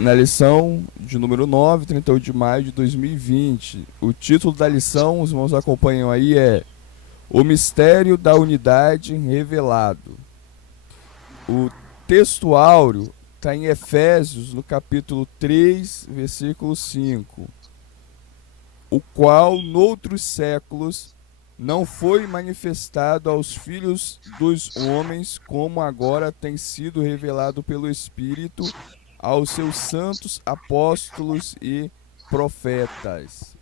na lição de número 9, 38 de maio de 2020. O título da lição, os irmãos acompanham aí, é O Mistério da Unidade Revelado. O texto áureo está em Efésios, no capítulo 3, versículo 5. O qual, noutros séculos, não foi manifestado aos filhos dos homens, como agora tem sido revelado pelo Espírito aos seus santos apóstolos e profetas.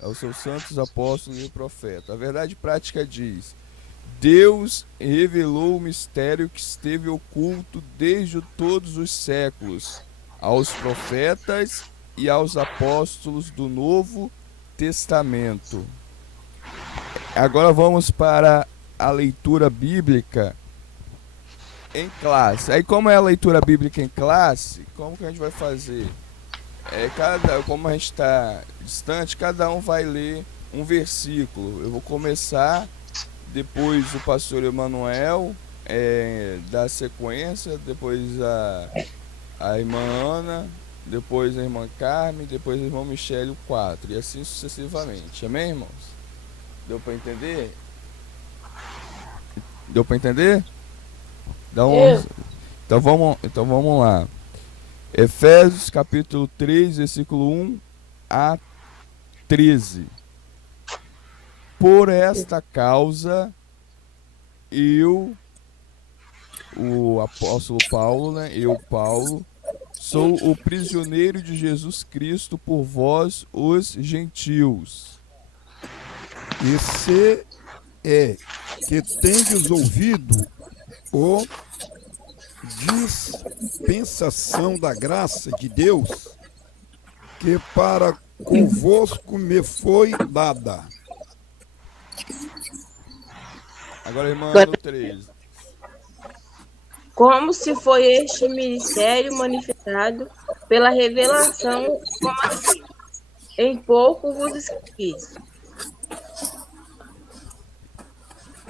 Aos seus santos apóstolos e profetas. A verdade prática diz: Deus revelou o mistério que esteve oculto desde todos os séculos aos profetas e aos apóstolos do Novo Testamento. Agora vamos para a leitura bíblica em classe. Aí, como é a leitura bíblica em classe, como que a gente vai fazer? Como a gente está distante, cada um vai ler um versículo. Eu vou começar, depois o pastor Emanuel dá sequência, depois a irmã Ana, depois a irmã Carmen, depois a irmã Michele, o 4, e assim sucessivamente. Amém, irmãos? Deu para entender? Deu para entender? Eu. Então vamos lá. Efésios capítulo 3, versículo 1 a 13. Por esta causa, eu, o apóstolo Paulo, né? Eu, Paulo, sou o prisioneiro de Jesus Cristo por vós, os gentios. E se é que tendes ouvido o dispensação da graça de Deus, que para convosco me foi dada. Agora, irmã, Agora, no 13. como se foi este ministério manifestado pela revelação, como assim? Em pouco vos escrevi.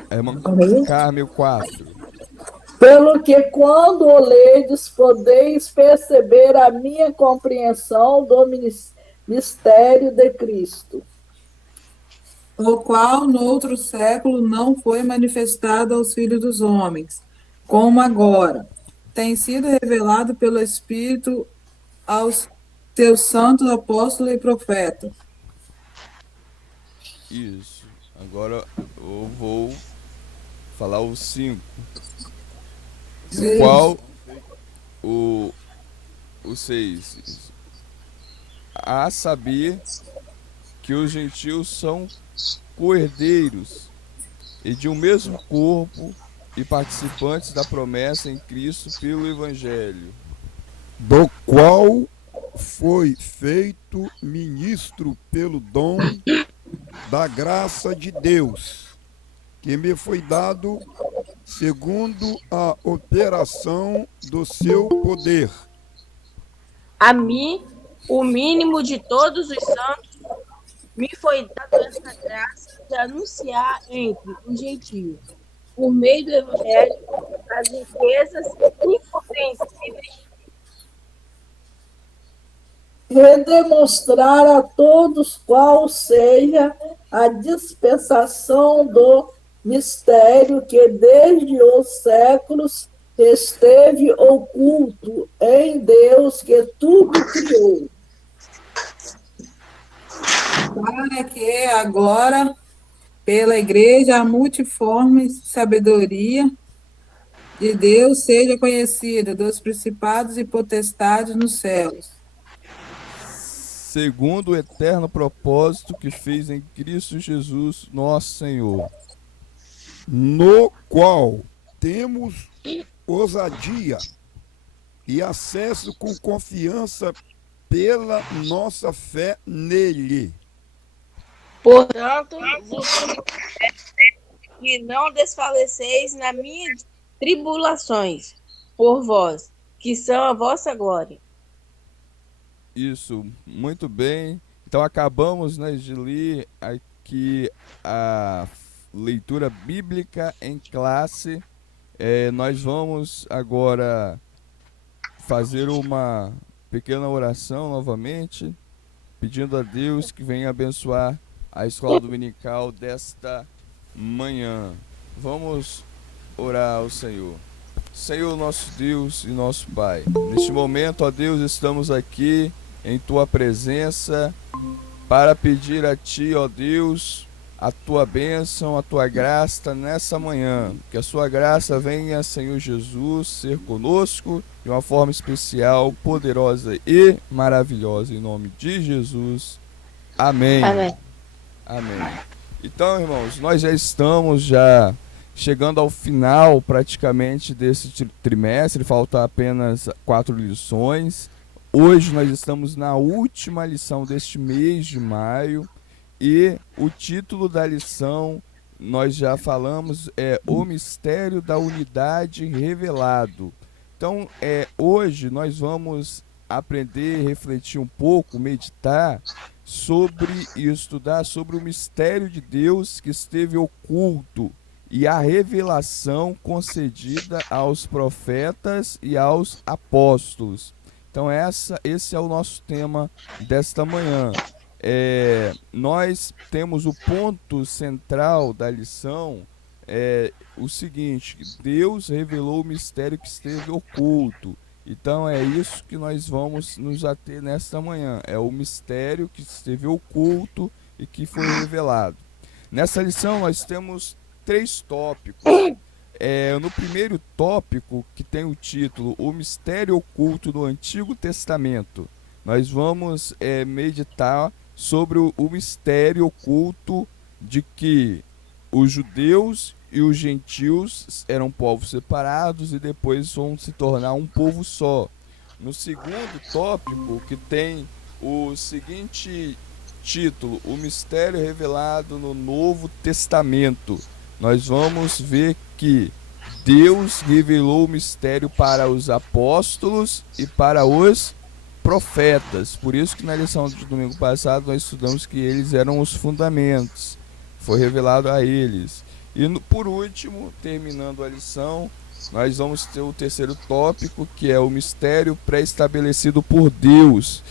A irmã Carmen, 4. Pelo que, quando o ledes, podeis perceber a minha compreensão do mistério de Cristo, o qual no outro século não foi manifestado aos filhos dos homens, como agora tem sido revelado pelo Espírito aos teus santos apóstolos e profetas. Isso. Agora eu vou falar o 5. O qual, o, o 6. A saber que os gentios são coerdeiros e de um mesmo corpo e participantes da promessa em Cristo pelo Evangelho. Do qual foi feito ministro pelo dom da graça de Deus, que me foi dado segundo a operação do seu poder. A mim, o mínimo de todos os santos, me foi dado essa graça de anunciar entre os gentios, por meio do Evangelho, as riquezas incompreensíveis redemonstrar a todos qual seja a dispensação do mistério que desde os séculos esteve oculto em Deus que tudo criou. Para que agora, pela igreja, a multiforme sabedoria de Deus seja conhecida dos principados e potestades nos céus, Segundo o eterno propósito que fez em Cristo Jesus, nosso Senhor. No qual temos ousadia e acesso com confiança pela nossa fé nele. Portanto, vos que não desfaleceis na minha tribulações por vós, que são a vossa glória. Isso, muito bem. Então acabamos, né, de ler aqui a leitura bíblica em classe. Nós vamos agora fazer pequena oração novamente, pedindo a Deus que venha abençoar a escola dominical desta manhã. Vamos orar ao Senhor. Senhor, nosso Deus e nosso Pai, neste momento, ó Deus, estamos aqui em Tua presença para pedir a Ti, ó Deus, a Tua bênção, a Tua graça nessa manhã. Que a Sua graça venha, Senhor Jesus, ser conosco de uma forma especial, poderosa e maravilhosa, em nome de Jesus. Amém. Amém. Amém. Então, irmãos, nós já estamos chegando ao final praticamente desse trimestre, faltam apenas 4 lições. Hoje nós estamos na última lição deste mês de maio e o título da lição, nós já falamos, é O Mistério da Unidade Revelado. Então, hoje nós vamos aprender, refletir um pouco, meditar sobre e estudar sobre o mistério de Deus que esteve oculto e a revelação concedida aos profetas e aos apóstolos. Então esse é o nosso tema desta manhã. Nós temos o ponto central da lição, o seguinte: Deus revelou o mistério que esteve oculto. Então é isso que nós vamos nos ater nesta manhã. É o mistério que esteve oculto e que foi revelado. Nessa lição nós temos 3 tópicos. No primeiro tópico, que tem o título O Mistério Oculto do Antigo Testamento, nós vamos meditar sobre o mistério oculto de que os judeus e os gentios eram povos separados e depois vão se tornar um povo só. No segundo tópico, que tem o seguinte título: O Mistério Revelado no Novo Testamento, nós vamos ver que Deus revelou o mistério para os apóstolos e para os profetas. Por isso que na lição de domingo passado nós estudamos que eles eram os fundamentos. Foi revelado a eles. E por último, terminando a lição, nós vamos ter o terceiro tópico, que é o mistério pré-estabelecido por Deus,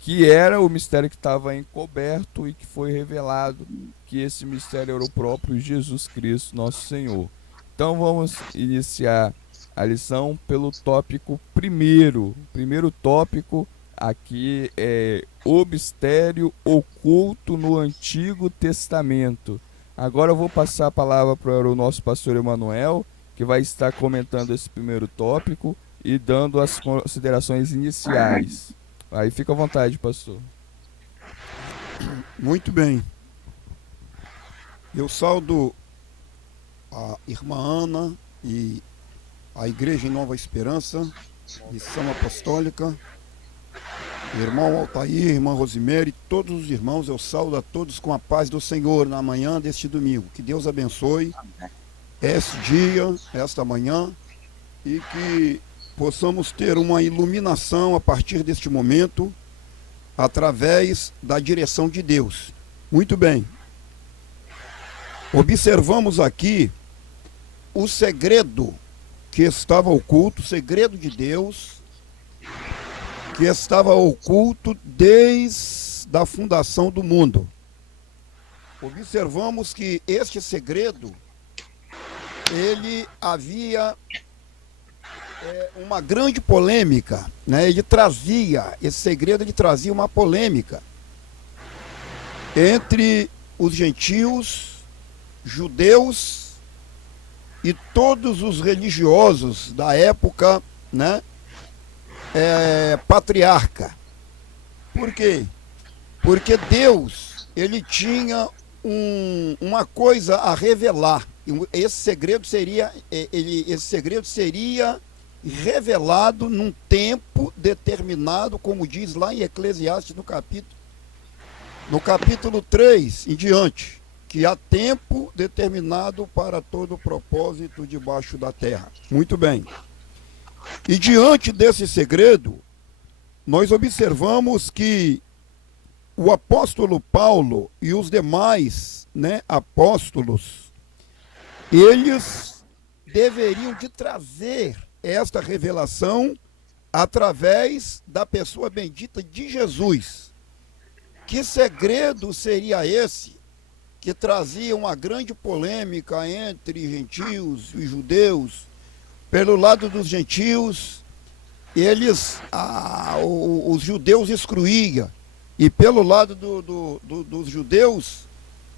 que era o mistério que estava encoberto e que foi revelado, que esse mistério era o próprio Jesus Cristo, nosso Senhor. Então vamos iniciar a lição pelo tópico primeiro. O primeiro tópico aqui é o mistério oculto no Antigo Testamento. Agora eu vou passar a palavra para o nosso pastor Emanuel, que vai estar comentando esse primeiro tópico e dando as considerações iniciais. Aí fica à vontade, pastor. Muito bem. Eu saúdo a irmã Ana e a Igreja em Nova Esperança, Missão Apostólica, irmão Altair, irmã Rosemary, todos os irmãos, eu saúdo a todos com a paz do Senhor na manhã deste domingo. Que Deus abençoe esse dia, esta manhã, e que possamos ter uma iluminação a partir deste momento, através da direção de Deus. Muito bem. Observamos aqui o segredo que estava oculto, o segredo de Deus, que estava oculto desde a fundação do mundo. Observamos que este segredo, ele havia uma grande polêmica, né? Esse segredo ele trazia uma polêmica entre os gentios, judeus e todos os religiosos da época, né? Patriarca. Por quê? Porque Deus, ele tinha uma coisa a revelar. Esse segredo seria revelado num tempo determinado, como diz lá em Eclesiastes no capítulo 3 em diante, que há tempo determinado para todo propósito debaixo da terra. Muito bem. E diante desse segredo, nós observamos que o apóstolo Paulo e os demais, né, apóstolos, eles deveriam de trazer esta revelação através da pessoa bendita de Jesus. Que segredo seria esse que trazia uma grande polêmica entre gentios e judeus? Pelo lado dos gentios, os judeus excluíam, e pelo lado dos judeus,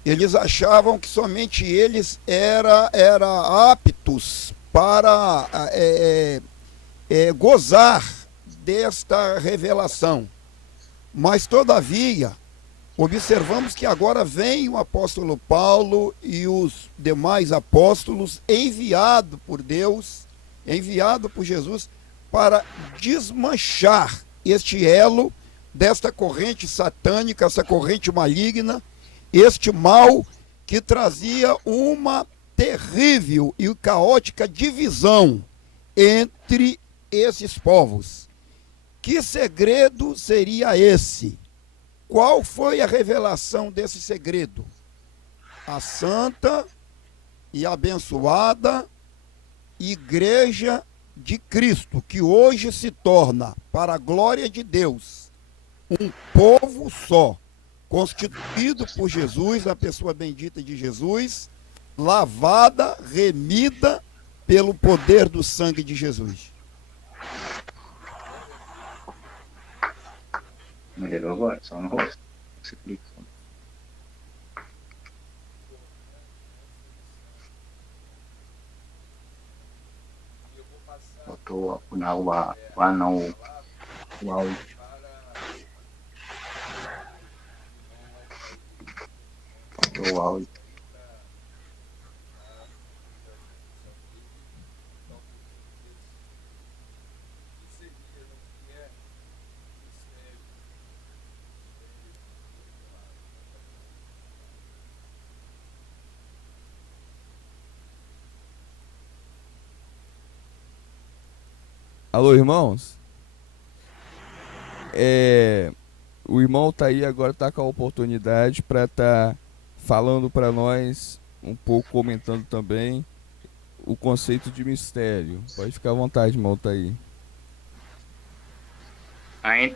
eles achavam que somente eles eram aptos para gozar desta revelação. Mas, todavia, observamos que agora vem o apóstolo Paulo e os demais apóstolos enviado por Deus, enviado por Jesus, para desmanchar este elo desta corrente satânica, essa corrente maligna, este mal que trazia uma terrível e caótica divisão entre esses povos. Que segredo seria esse? Qual foi a revelação desse segredo? A santa e abençoada Igreja de Cristo, que hoje se torna, para a glória de Deus, um povo só, constituído por Jesus, a pessoa bendita de Jesus, lavada, remida pelo poder do sangue de Jesus. Melhorou agora? Só no rosto. Você clica. Botou o áudio. Botou o áudio. Alô, irmãos? O irmão tá aí agora, tá com a oportunidade para estar falando para nós, um pouco comentando também o conceito de mistério. Pode ficar à vontade, irmão, tá aí. Ainda,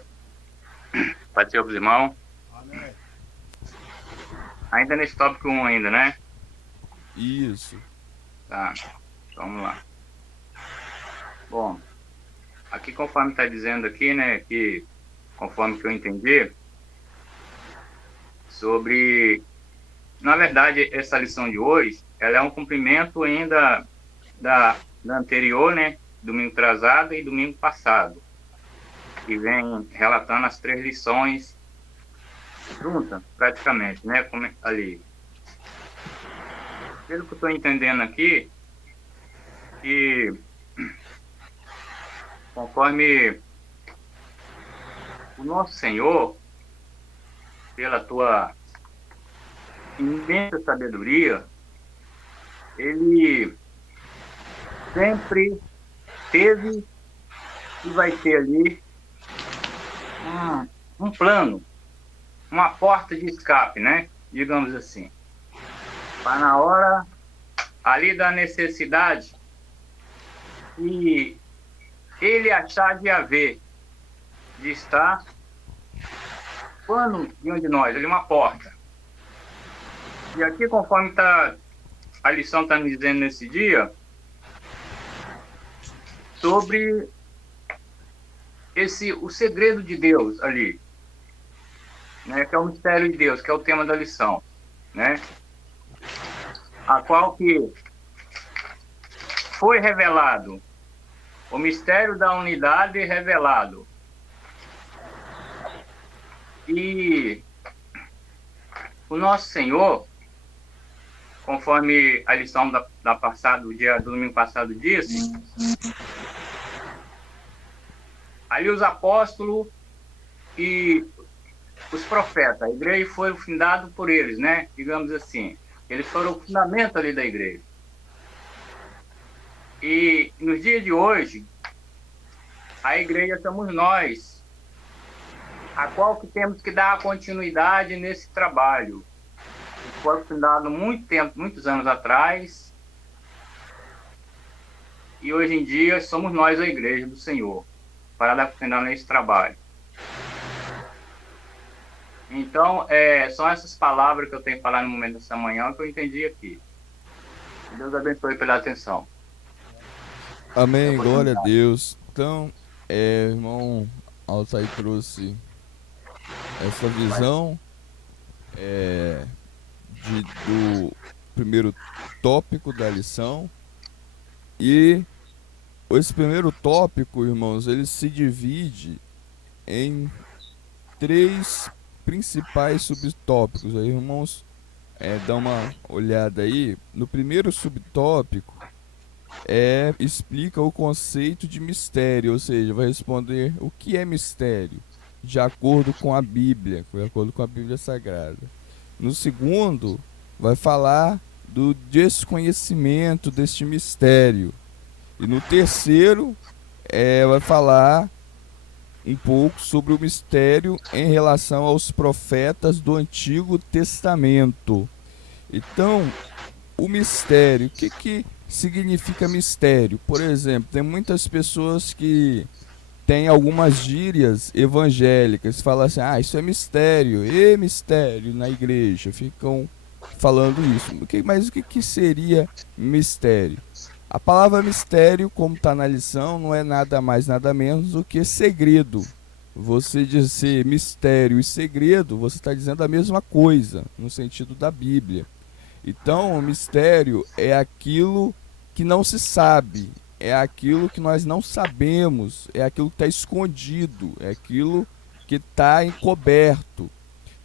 pode ser os irmãos? Amém. Ainda nesse tópico 1 ainda, né? Isso. Tá, vamos lá. Bom, aqui conforme está dizendo aqui, né, que conforme que eu entendi, sobre, na verdade, essa lição de hoje, ela é um cumprimento ainda da anterior, né, domingo atrasado e domingo passado, que vem relatando as 3 lições juntas, praticamente, né, como ali. Pelo que eu estou entendendo aqui, que conforme o nosso Senhor, pela tua imensa sabedoria, Ele sempre teve e vai ter ali um plano, uma porta de escape, né? Digamos assim. Para na hora ali da necessidade e ele achar de haver, de estar plano de um de nós, ali uma porta. E aqui, conforme a lição está me dizendo nesse dia, sobre o segredo de Deus ali, né, que é o mistério de Deus, que é o tema da lição, né, a qual que foi revelado, o mistério da unidade revelado. E o nosso Senhor, conforme a lição do domingo passado disse, ali os apóstolos e os profetas, a igreja foi fundada por eles, né? Digamos assim, eles foram o fundamento ali da igreja. E nos dias de hoje, a igreja somos nós, a qual que temos que dar continuidade nesse trabalho. Foi fundado muito tempo, muitos anos atrás, e hoje em dia somos nós a igreja do Senhor. para dar continuidade nesse trabalho. Então, são essas palavras que eu tenho que falar no momento dessa manhã que eu entendi aqui. Deus abençoe pela atenção. Amém, glória a Deus. Então, irmão Altair trouxe essa visão do primeiro tópico da lição. E esse primeiro tópico, irmãos, ele se divide em 3 principais subtópicos. Aí, irmãos, dá uma olhada aí. No primeiro subtópico, explica o conceito de mistério, ou seja, vai responder o que é mistério, de acordo com a Bíblia, de acordo com a Bíblia Sagrada. No segundo, vai falar do desconhecimento deste mistério. E no terceiro, vai falar um pouco sobre o mistério em relação aos profetas do Antigo Testamento. Então, o mistério, o que significa mistério? Por exemplo, tem muitas pessoas que têm algumas gírias evangélicas, falam assim, isso é mistério, mistério na igreja, ficam falando isso. Mas o que seria mistério? A palavra mistério, como está na lição, não é nada mais, nada menos do que segredo. Você dizer mistério e segredo, você está dizendo a mesma coisa, no sentido da Bíblia. Então, o mistério é aquilo que não se sabe, é aquilo que nós não sabemos, é aquilo que está escondido, é aquilo que está encoberto.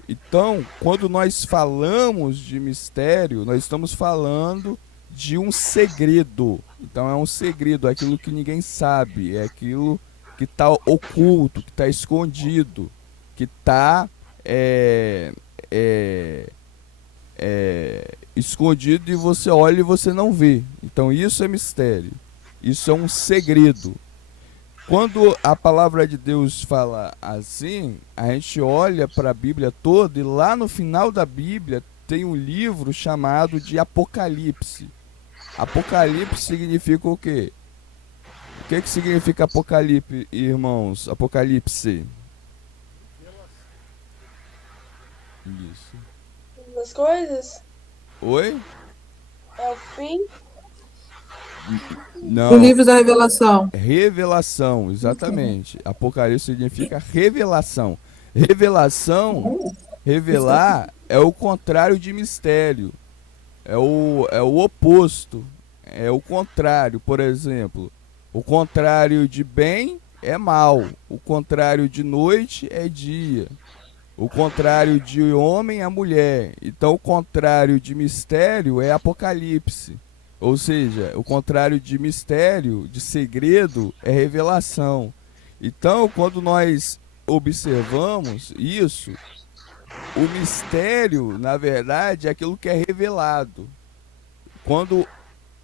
Então, quando nós falamos de mistério, nós estamos falando de um segredo. Então, é um segredo, é aquilo que ninguém sabe, é aquilo que está oculto, que está escondido, que está escondido e você olha e você não vê. Então isso é mistério, isso é um segredo. Quando a palavra de Deus fala assim, a gente olha para a Bíblia toda e lá no final da Bíblia tem um livro chamado de Apocalipse. Apocalipse significa o quê? O que significa Apocalipse, irmãos? Apocalipse. Isso. Das coisas? Oi? É o fim? Não. O livro da revelação. Revelação, exatamente. Apocalipse significa revelação. Revelação, revelar é o contrário de mistério. É o oposto. É o contrário. Por exemplo, o contrário de bem é mal. O contrário de noite é dia. O contrário de homem é mulher. Então, o contrário de mistério é Apocalipse. Ou seja, o contrário de mistério, de segredo, é revelação. Então, quando nós observamos isso, o mistério, na verdade, é aquilo que é revelado. Quando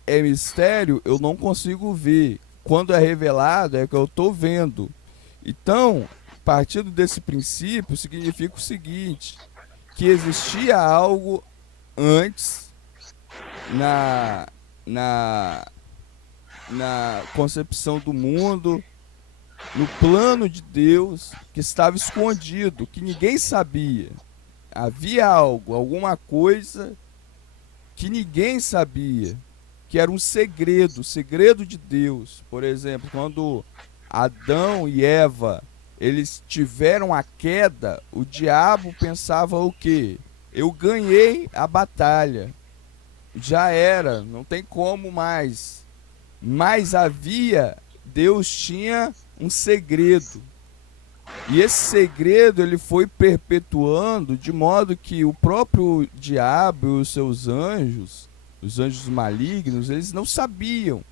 é mistério, eu não consigo ver. Quando é revelado, é que eu estou vendo. Então, partindo desse princípio, significa o seguinte, que existia algo antes na concepção do mundo, no plano de Deus, que estava escondido, que ninguém sabia. Havia algo, alguma coisa que ninguém sabia, que era um segredo, segredo de Deus. Por exemplo, quando Adão e Eva eles tiveram a queda, o diabo pensava o quê? Eu ganhei a batalha. Já era, não tem como mais. Mas Deus tinha um segredo. E esse segredo ele foi perpetuando de modo que o próprio diabo e os seus anjos, os anjos malignos, eles não sabiam.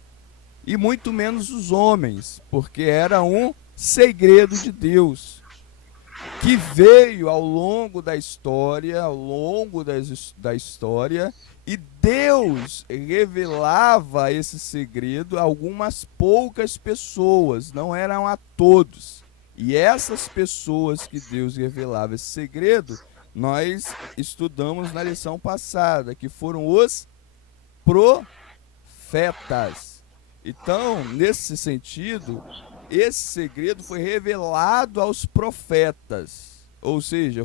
E muito menos os homens, porque era um segredo de Deus, que veio ao longo da história, da história, e Deus revelava esse segredo a algumas poucas pessoas, não eram a todos. E essas pessoas que Deus revelava esse segredo, nós estudamos na lição passada, que foram os profetas. Então, nesse sentido, esse segredo foi revelado aos profetas. Ou seja,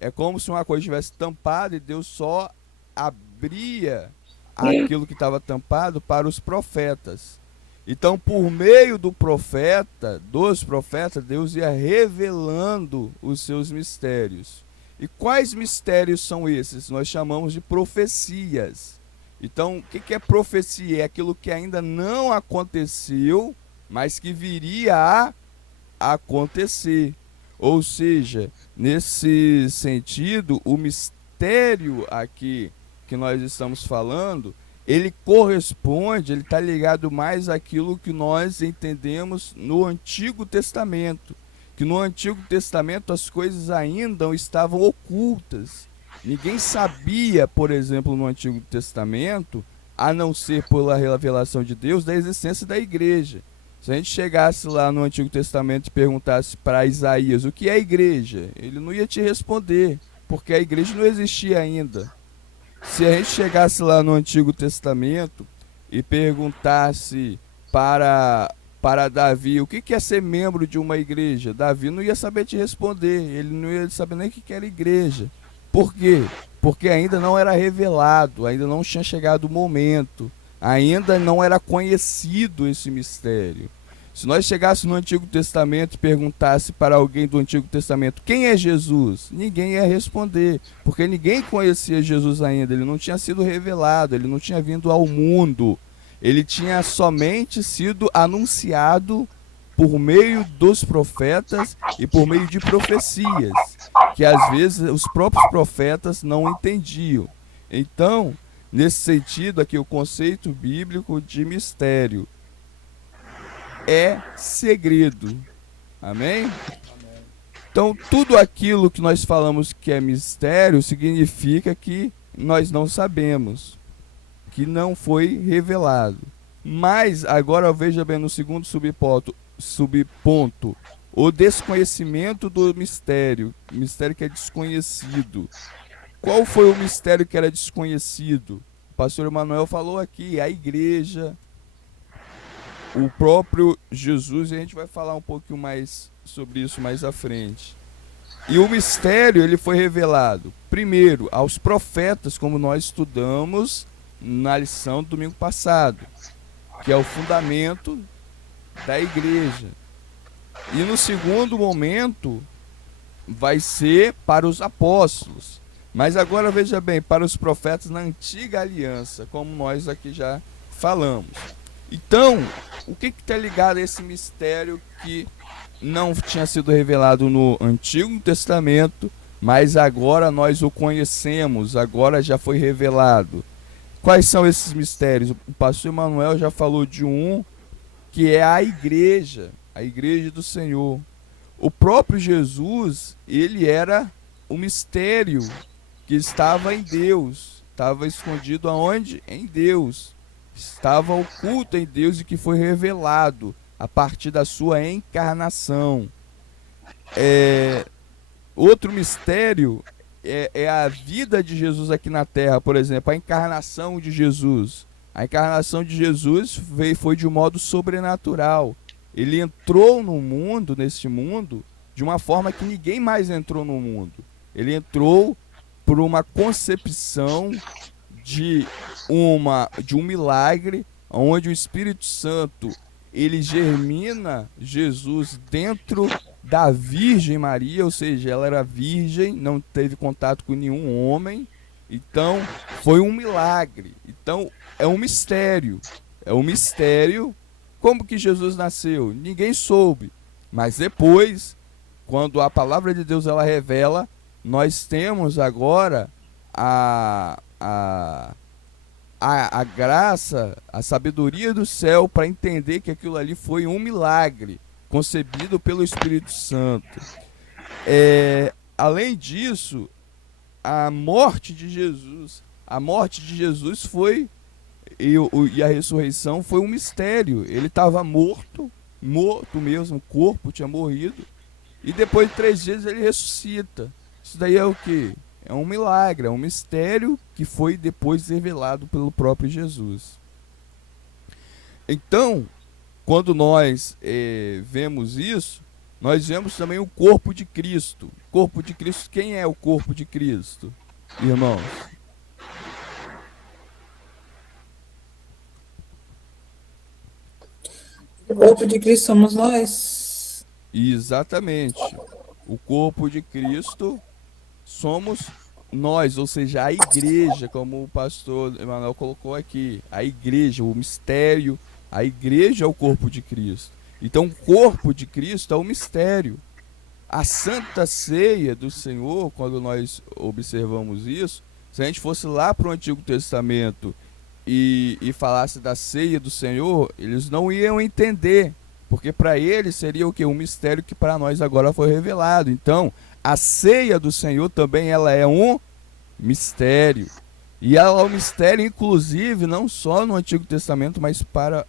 é como se uma coisa estivesse tampada e Deus só abria aquilo que estava tampado para os profetas. Então, por meio dos profetas, Deus ia revelando os seus mistérios. E quais mistérios são esses? Nós chamamos de profecias. Então, o que é profecia? É aquilo que ainda não aconteceu, mas que viria a acontecer. Ou seja, nesse sentido, o mistério aqui que nós estamos falando, ele corresponde, ele está ligado mais àquilo que nós entendemos no Antigo Testamento. Que no Antigo Testamento as coisas ainda estavam ocultas. Ninguém sabia, por exemplo, no Antigo Testamento, a não ser pela revelação de Deus, da existência da igreja. Se a gente chegasse lá no Antigo Testamento e perguntasse para Isaías o que é igreja, ele não ia te responder, porque a igreja não existia ainda. Se a gente chegasse lá no Antigo Testamento e perguntasse para Davi o que é ser membro de uma igreja, Davi não ia saber te responder, ele não ia saber nem o que era igreja. Por quê? Porque ainda não era revelado, ainda não tinha chegado o momento, ainda não era conhecido esse mistério. Se nós chegássemos no Antigo Testamento e perguntasse para alguém do Antigo Testamento quem é Jesus, ninguém ia responder, porque ninguém conhecia Jesus ainda, ele não tinha sido revelado, ele não tinha vindo ao mundo, ele tinha somente sido anunciado por meio dos profetas e por meio de profecias, que às vezes os próprios profetas não entendiam. Então, nesse sentido aqui, o conceito bíblico de mistério é segredo. Amém? Então, tudo aquilo que nós falamos que é mistério significa que nós não sabemos, que não foi revelado. Mas, agora veja bem no segundo subponto, o desconhecimento do mistério, mistério que é desconhecido. Qual foi o mistério que era desconhecido? O pastor Emanuel falou aqui, a igreja, o próprio Jesus, e a gente vai falar um pouquinho mais sobre isso mais à frente. E o mistério, ele foi revelado, primeiro, aos profetas, como nós estudamos na lição do domingo passado, que é o fundamento da igreja. E no segundo momento, vai ser para os apóstolos. Mas agora veja bem, para os profetas na antiga aliança, como nós aqui já falamos. Então, o que está ligado a esse mistério que não tinha sido revelado no Antigo Testamento, mas agora nós o conhecemos, agora já foi revelado? Quais são esses mistérios? O pastor Emanuel já falou de um, que é a igreja do Senhor. O próprio Jesus, ele era o mistério que estava em Deus, estava escondido aonde? Em Deus. Estava oculto em Deus e que foi revelado a partir da sua encarnação. Outro mistério é a vida de Jesus aqui na Terra, por exemplo, a encarnação de Jesus. A encarnação de Jesus foi de um modo sobrenatural. Ele entrou no mundo, neste mundo, de uma forma que ninguém mais entrou no mundo. Ele entrou por uma concepção de um milagre, onde o Espírito Santo ele germina Jesus dentro da Virgem Maria, ou seja, ela era virgem, não teve contato com nenhum homem, então foi um milagre. Então é um mistério, como que Jesus nasceu? Ninguém soube, mas depois, quando a palavra de Deus ela revela, nós temos agora a graça, a sabedoria do céu para entender que aquilo ali foi um milagre concebido pelo Espírito Santo. Além disso, a morte de Jesus foi e a ressurreição foi um mistério. Ele estava morto mesmo, o corpo tinha morrido, e depois de 3 dias ele ressuscita. Isso daí é o quê? É um milagre, é um mistério que foi depois revelado pelo próprio Jesus. Então, quando nós vemos isso, nós vemos também o corpo de Cristo. Corpo de Cristo, quem é o corpo de Cristo, irmãos? O corpo de Cristo somos nós. Exatamente. O corpo de Cristo somos nós, ou seja, a igreja, como o pastor Emanuel colocou aqui. A igreja, o mistério, a igreja é o corpo de Cristo. Então, o corpo de Cristo é o mistério. A Santa Ceia do Senhor, quando nós observamos isso, se a gente fosse lá para o Antigo Testamento e falasse da ceia do Senhor, eles não iam entender, porque para eles seria o que? Um mistério que para nós agora foi revelado. Então, a ceia do Senhor também ela é um mistério. E ela é um mistério, inclusive, não só no Antigo Testamento, mas para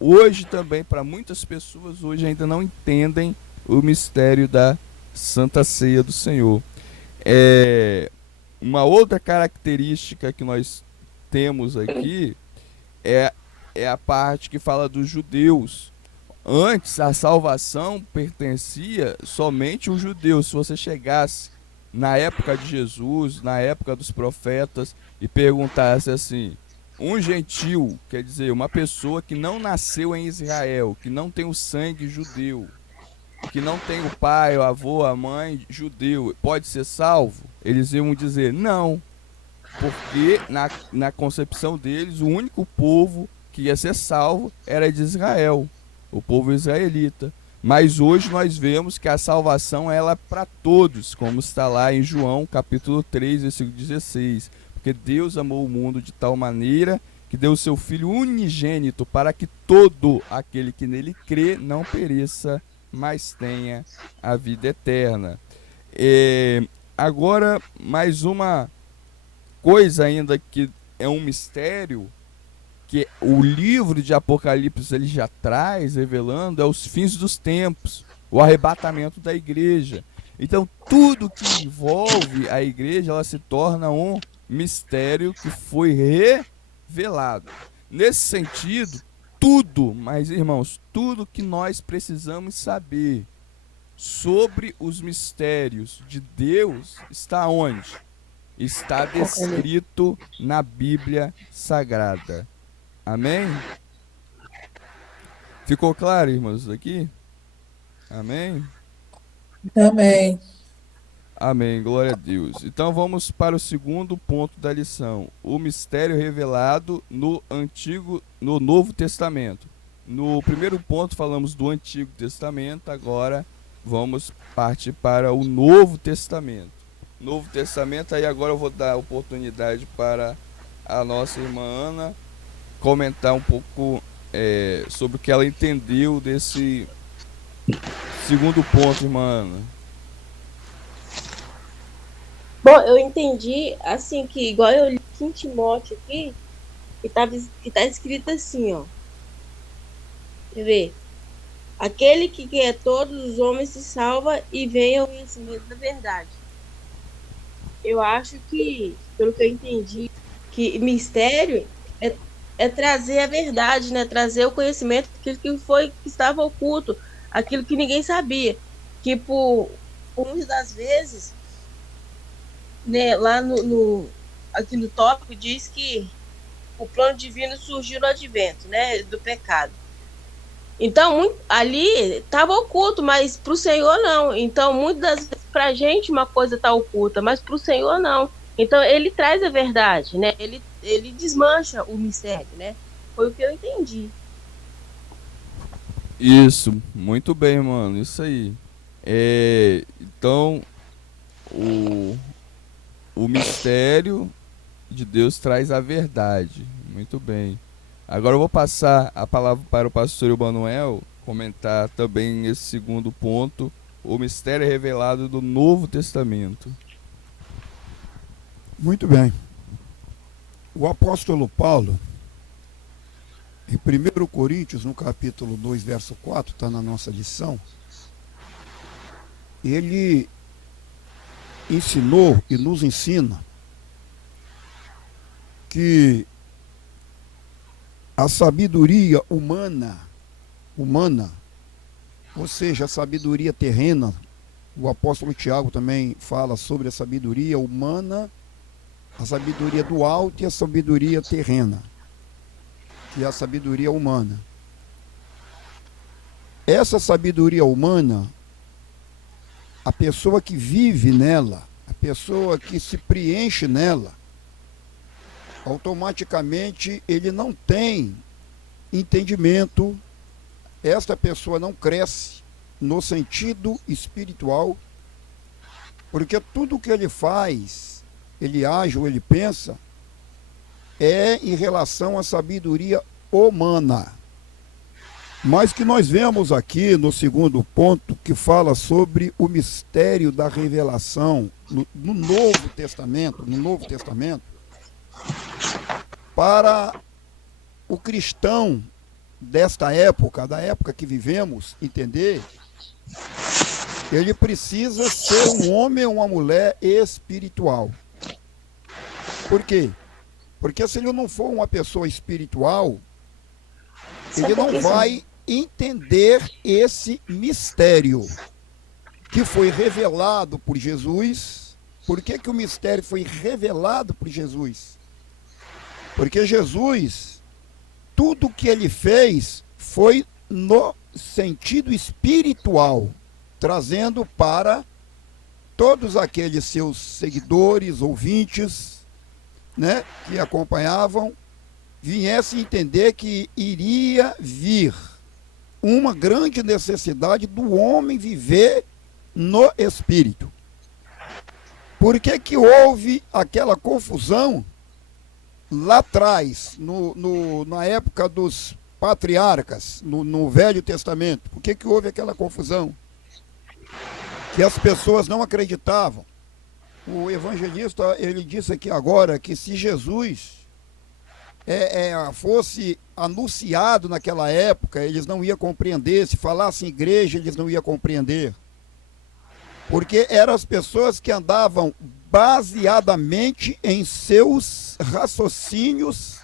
hoje também, para muitas pessoas hoje ainda não entendem o mistério da Santa Ceia do Senhor. Uma outra característica que nós temos aqui é a parte que fala dos judeus. Antes, a salvação pertencia somente aos judeus. Se você chegasse na época de Jesus, na época dos profetas, e perguntasse assim, um gentil, quer dizer, uma pessoa que não nasceu em Israel, que não tem o sangue judeu, que não tem o pai, o avô, a mãe judeu, pode ser salvo? Eles iam dizer não, porque na concepção deles, o único povo que ia ser salvo era de Israel, o povo israelita. Mas hoje nós vemos que a salvação ela é para todos, como está lá em João capítulo 3, versículo 16. Porque Deus amou o mundo de tal maneira que deu o seu Filho unigênito para que todo aquele que nele crê não pereça, mas tenha a vida eterna. Agora, mais uma coisa ainda que é um mistério, que o livro de Apocalipse ele já traz, revelando, é os fins dos tempos, o arrebatamento da igreja. Então, tudo que envolve a igreja, ela se torna um mistério que foi revelado. Nesse sentido, tudo, mas irmãos, tudo que nós precisamos saber sobre os mistérios de Deus está onde? Está descrito na Bíblia Sagrada. Amém? Ficou claro, irmãos, aqui? Amém? Amém. Amém, glória a Deus. Então vamos para o segundo ponto da lição. O mistério revelado no Novo Testamento. No primeiro ponto falamos do Antigo Testamento, agora vamos partir para o Novo Testamento. Novo Testamento, aí agora eu vou dar oportunidade para a nossa irmã Ana comentar um pouco sobre o que ela entendeu desse segundo ponto, irmã Ana. Bom, eu entendi, assim, que igual eu li em Timóteo aqui, que tá escrito assim, ó. Quer ver? Aquele que quer todos os homens se salva e venha ao conhecimento da verdade. Eu acho que, pelo que eu entendi, que mistério é trazer a verdade, né? Trazer o conhecimento daquilo que estava oculto, aquilo que ninguém sabia. Que por muitas das vezes, né, lá aqui no tópico diz que o plano divino surgiu no advento, né, do pecado. Então, ali estava oculto, mas para o Senhor não. Então, muitas das vezes, para a gente uma coisa está oculta, mas para o Senhor não. Então, ele traz a verdade, né? Ele desmancha o mistério, né? Foi o que eu entendi. Isso, muito bem, mano, isso aí. Então, o mistério de Deus traz a verdade. Muito bem. Agora eu vou passar a palavra para o pastor Emanuel comentar também esse segundo ponto, o mistério revelado do Novo Testamento. Muito bem. O apóstolo Paulo, em 1 Coríntios, no capítulo 2, verso 4, está na nossa lição, ele ensinou e nos ensina que a sabedoria humana humana, ou seja, a sabedoria terrena. O apóstolo Tiago também fala sobre a sabedoria humana, a sabedoria do alto e a sabedoria terrena, que é a sabedoria humana. Essa sabedoria humana, a pessoa que vive nela, a pessoa que se preenche nela, automaticamente ele não tem entendimento, esta pessoa não cresce no sentido espiritual, porque tudo que ele faz, ele age ou ele pensa, é em relação à sabedoria humana. Mas que nós vemos aqui no segundo ponto, que fala sobre o mistério da revelação no Novo Testamento, para o cristão desta época, da época que vivemos, entender, ele precisa ser um homem ou uma mulher espiritual. Por quê? Porque se ele não for uma pessoa espiritual, ele não vai entender esse mistério que foi revelado por Jesus. Por que que o mistério foi revelado por Jesus? Porque Jesus, tudo que ele fez foi no sentido espiritual, trazendo para todos aqueles seus seguidores, ouvintes, né, que acompanhavam, viessem entender que iria vir uma grande necessidade do homem viver no espírito. Por que que houve aquela confusão lá atrás, na época dos patriarcas, no Velho Testamento? Por que que houve aquela confusão? Que as pessoas não acreditavam. O evangelista, ele disse aqui agora que se Jesus fosse anunciado naquela época, eles não iam compreender. Se falassem igreja, eles não iam compreender. Porque eram as pessoas que andavam baseadamente em seus raciocínios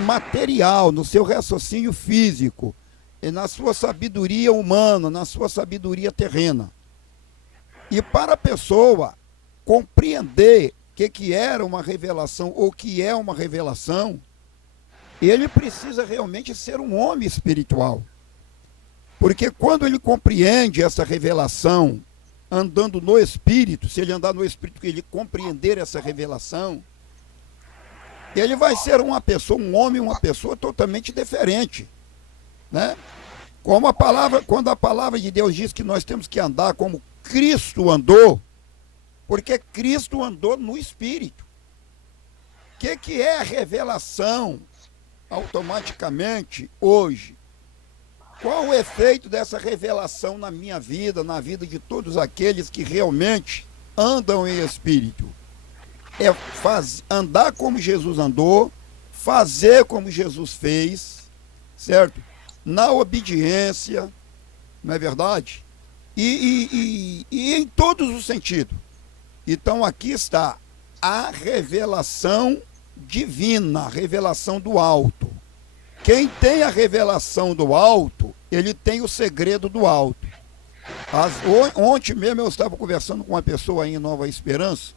material, no seu raciocínio físico, e na sua sabedoria humana, na sua sabedoria terrena. E para a pessoa compreender o que era uma revelação ou o que é uma revelação, ele precisa realmente ser um homem espiritual. Porque quando ele compreende essa revelação, andando no Espírito, se ele andar no Espírito, que ele compreender essa revelação, ele vai ser uma pessoa, um homem, uma pessoa totalmente diferente, né? Como quando a palavra de Deus diz que nós temos que andar como Cristo andou, porque Cristo andou no Espírito. O que é a revelação automaticamente hoje? Qual o efeito dessa revelação na minha vida, na vida de todos aqueles que realmente andam em Espírito? É andar como Jesus andou, fazer como Jesus fez, certo? Na obediência, não é verdade? E em todos os sentidos. Então aqui está a revelação divina, a revelação do alto. Quem tem a revelação do alto, ele tem o segredo do alto. Ontem mesmo eu estava conversando com uma pessoa aí em Nova Esperança,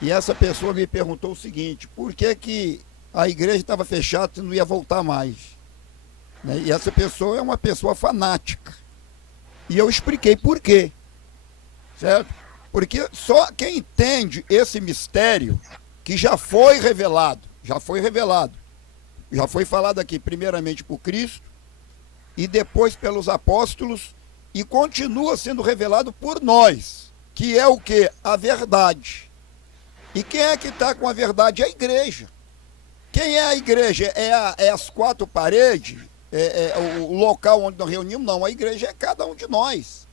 e essa pessoa me perguntou o seguinte: por que a igreja estava fechada e não ia voltar mais? Né? E essa pessoa é uma pessoa fanática. E eu expliquei por quê. Certo? Porque só quem entende esse mistério, que já foi revelado, já foi falado aqui primeiramente por Cristo, e depois pelos apóstolos, e continua sendo revelado por nós, que é o quê? A verdade. E quem é que está com a verdade? É a igreja. Quem é a igreja? É as quatro paredes? É o local onde nós reunimos? Não, a igreja é cada um de nós.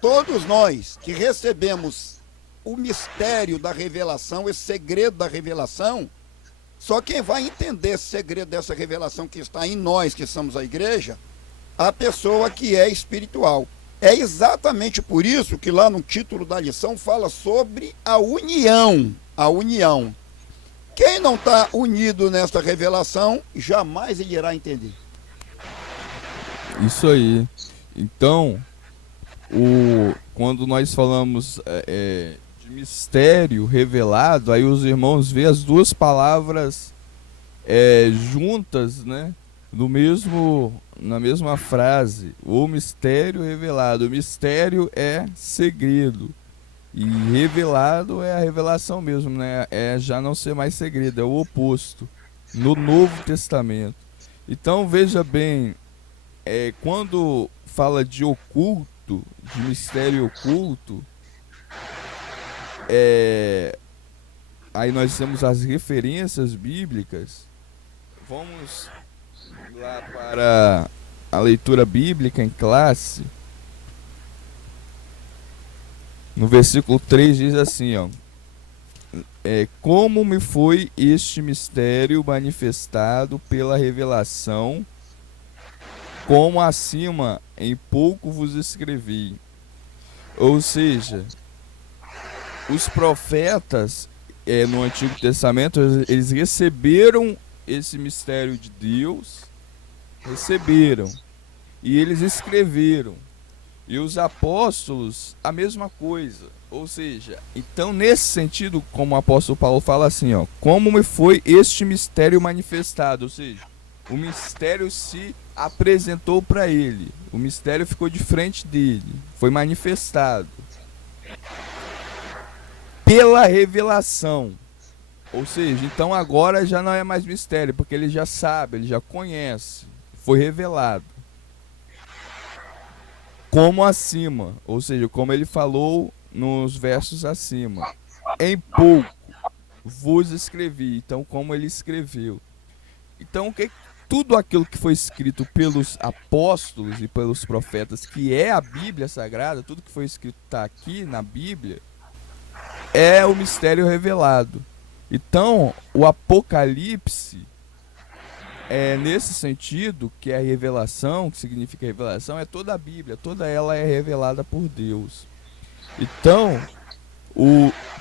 Todos nós que recebemos o mistério da revelação, esse segredo da revelação, só quem vai entender esse segredo dessa revelação que está em nós, que somos a igreja, a pessoa que é espiritual. É exatamente por isso que lá no título da lição fala sobre a união. A união. Quem não está unido nesta revelação, jamais ele irá entender. Isso aí. Então, quando nós falamos de mistério revelado, aí os irmãos vê as duas palavras juntas, né? Na mesma frase. O mistério revelado. O mistério é segredo. E revelado é a revelação mesmo, né? É já não ser mais segredo, é o oposto. No Novo Testamento. Então veja bem, quando fala de oculto, de mistério oculto, aí nós temos as referências bíblicas. Vamos lá para a leitura bíblica em classe. No versículo 3 diz assim, ó: como me foi este mistério manifestado pela revelação, como acima em pouco vos escrevi. Ou seja, os profetas no Antigo Testamento, eles receberam esse mistério de Deus, receberam, e eles escreveram. E os apóstolos, a mesma coisa. Ou seja, então nesse sentido, como o apóstolo Paulo fala assim, ó: como me foi este mistério manifestado, ou seja, o mistério se apresentou para ele, o mistério ficou de frente dele, foi manifestado pela revelação. Ou seja, então agora já não é mais mistério, porque ele já sabe, ele já conhece, foi revelado. Como acima, ou seja, como ele falou nos versos acima: em pouco vos escrevi. Então, como ele escreveu. Então, tudo aquilo que foi escrito pelos apóstolos e pelos profetas, que é a Bíblia Sagrada, tudo que foi escrito está aqui na Bíblia, é o mistério revelado. Então, o Apocalipse, nesse sentido, que é a revelação, que significa revelação, é toda a Bíblia, toda ela é revelada por Deus. Então,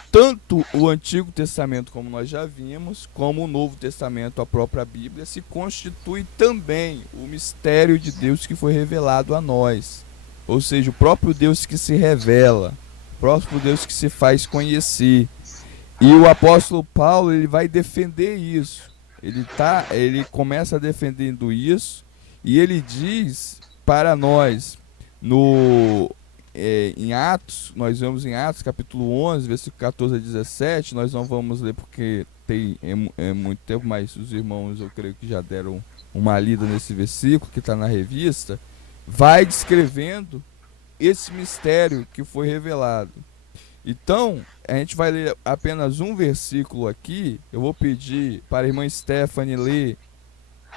tanto o Antigo Testamento, como nós já vimos, como o Novo Testamento, a própria Bíblia, se constitui também o mistério de Deus que foi revelado a nós. Ou seja, o próprio Deus que se revela, o próprio Deus que se faz conhecer. E o apóstolo Paulo, ele vai defender isso. Ele começa defendendo isso, e ele diz para nós em Atos, nós vemos em Atos capítulo 11, versículo 14 a 17, nós não vamos ler porque é muito tempo, mas os irmãos eu creio que já deram uma lida nesse versículo que está na revista, vai descrevendo esse mistério que foi revelado. Então, a gente vai ler apenas um versículo aqui. Eu vou pedir para a irmã Stephanie ler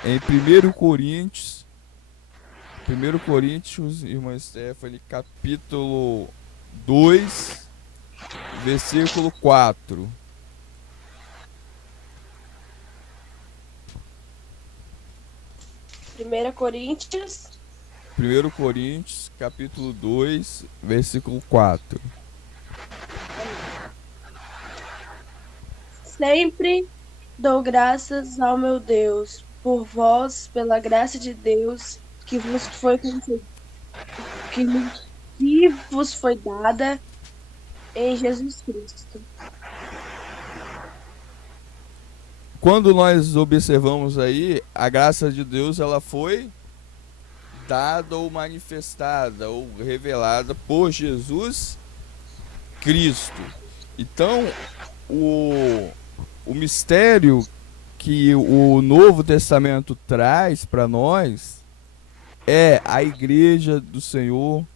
em 1 Coríntios, irmã Stephanie, capítulo 2, versículo 4. Primeira Coríntios. 1 Coríntios, capítulo 2, versículo 4. Sempre dou graças ao meu Deus por vós, pela graça de Deus que vos foi que vos foi dada em Jesus Cristo. Quando nós observamos aí, a graça de Deus, ela foi dada ou manifestada ou revelada por Jesus Cristo. Então, o mistério que o Novo Testamento traz para nós é a igreja do Senhor,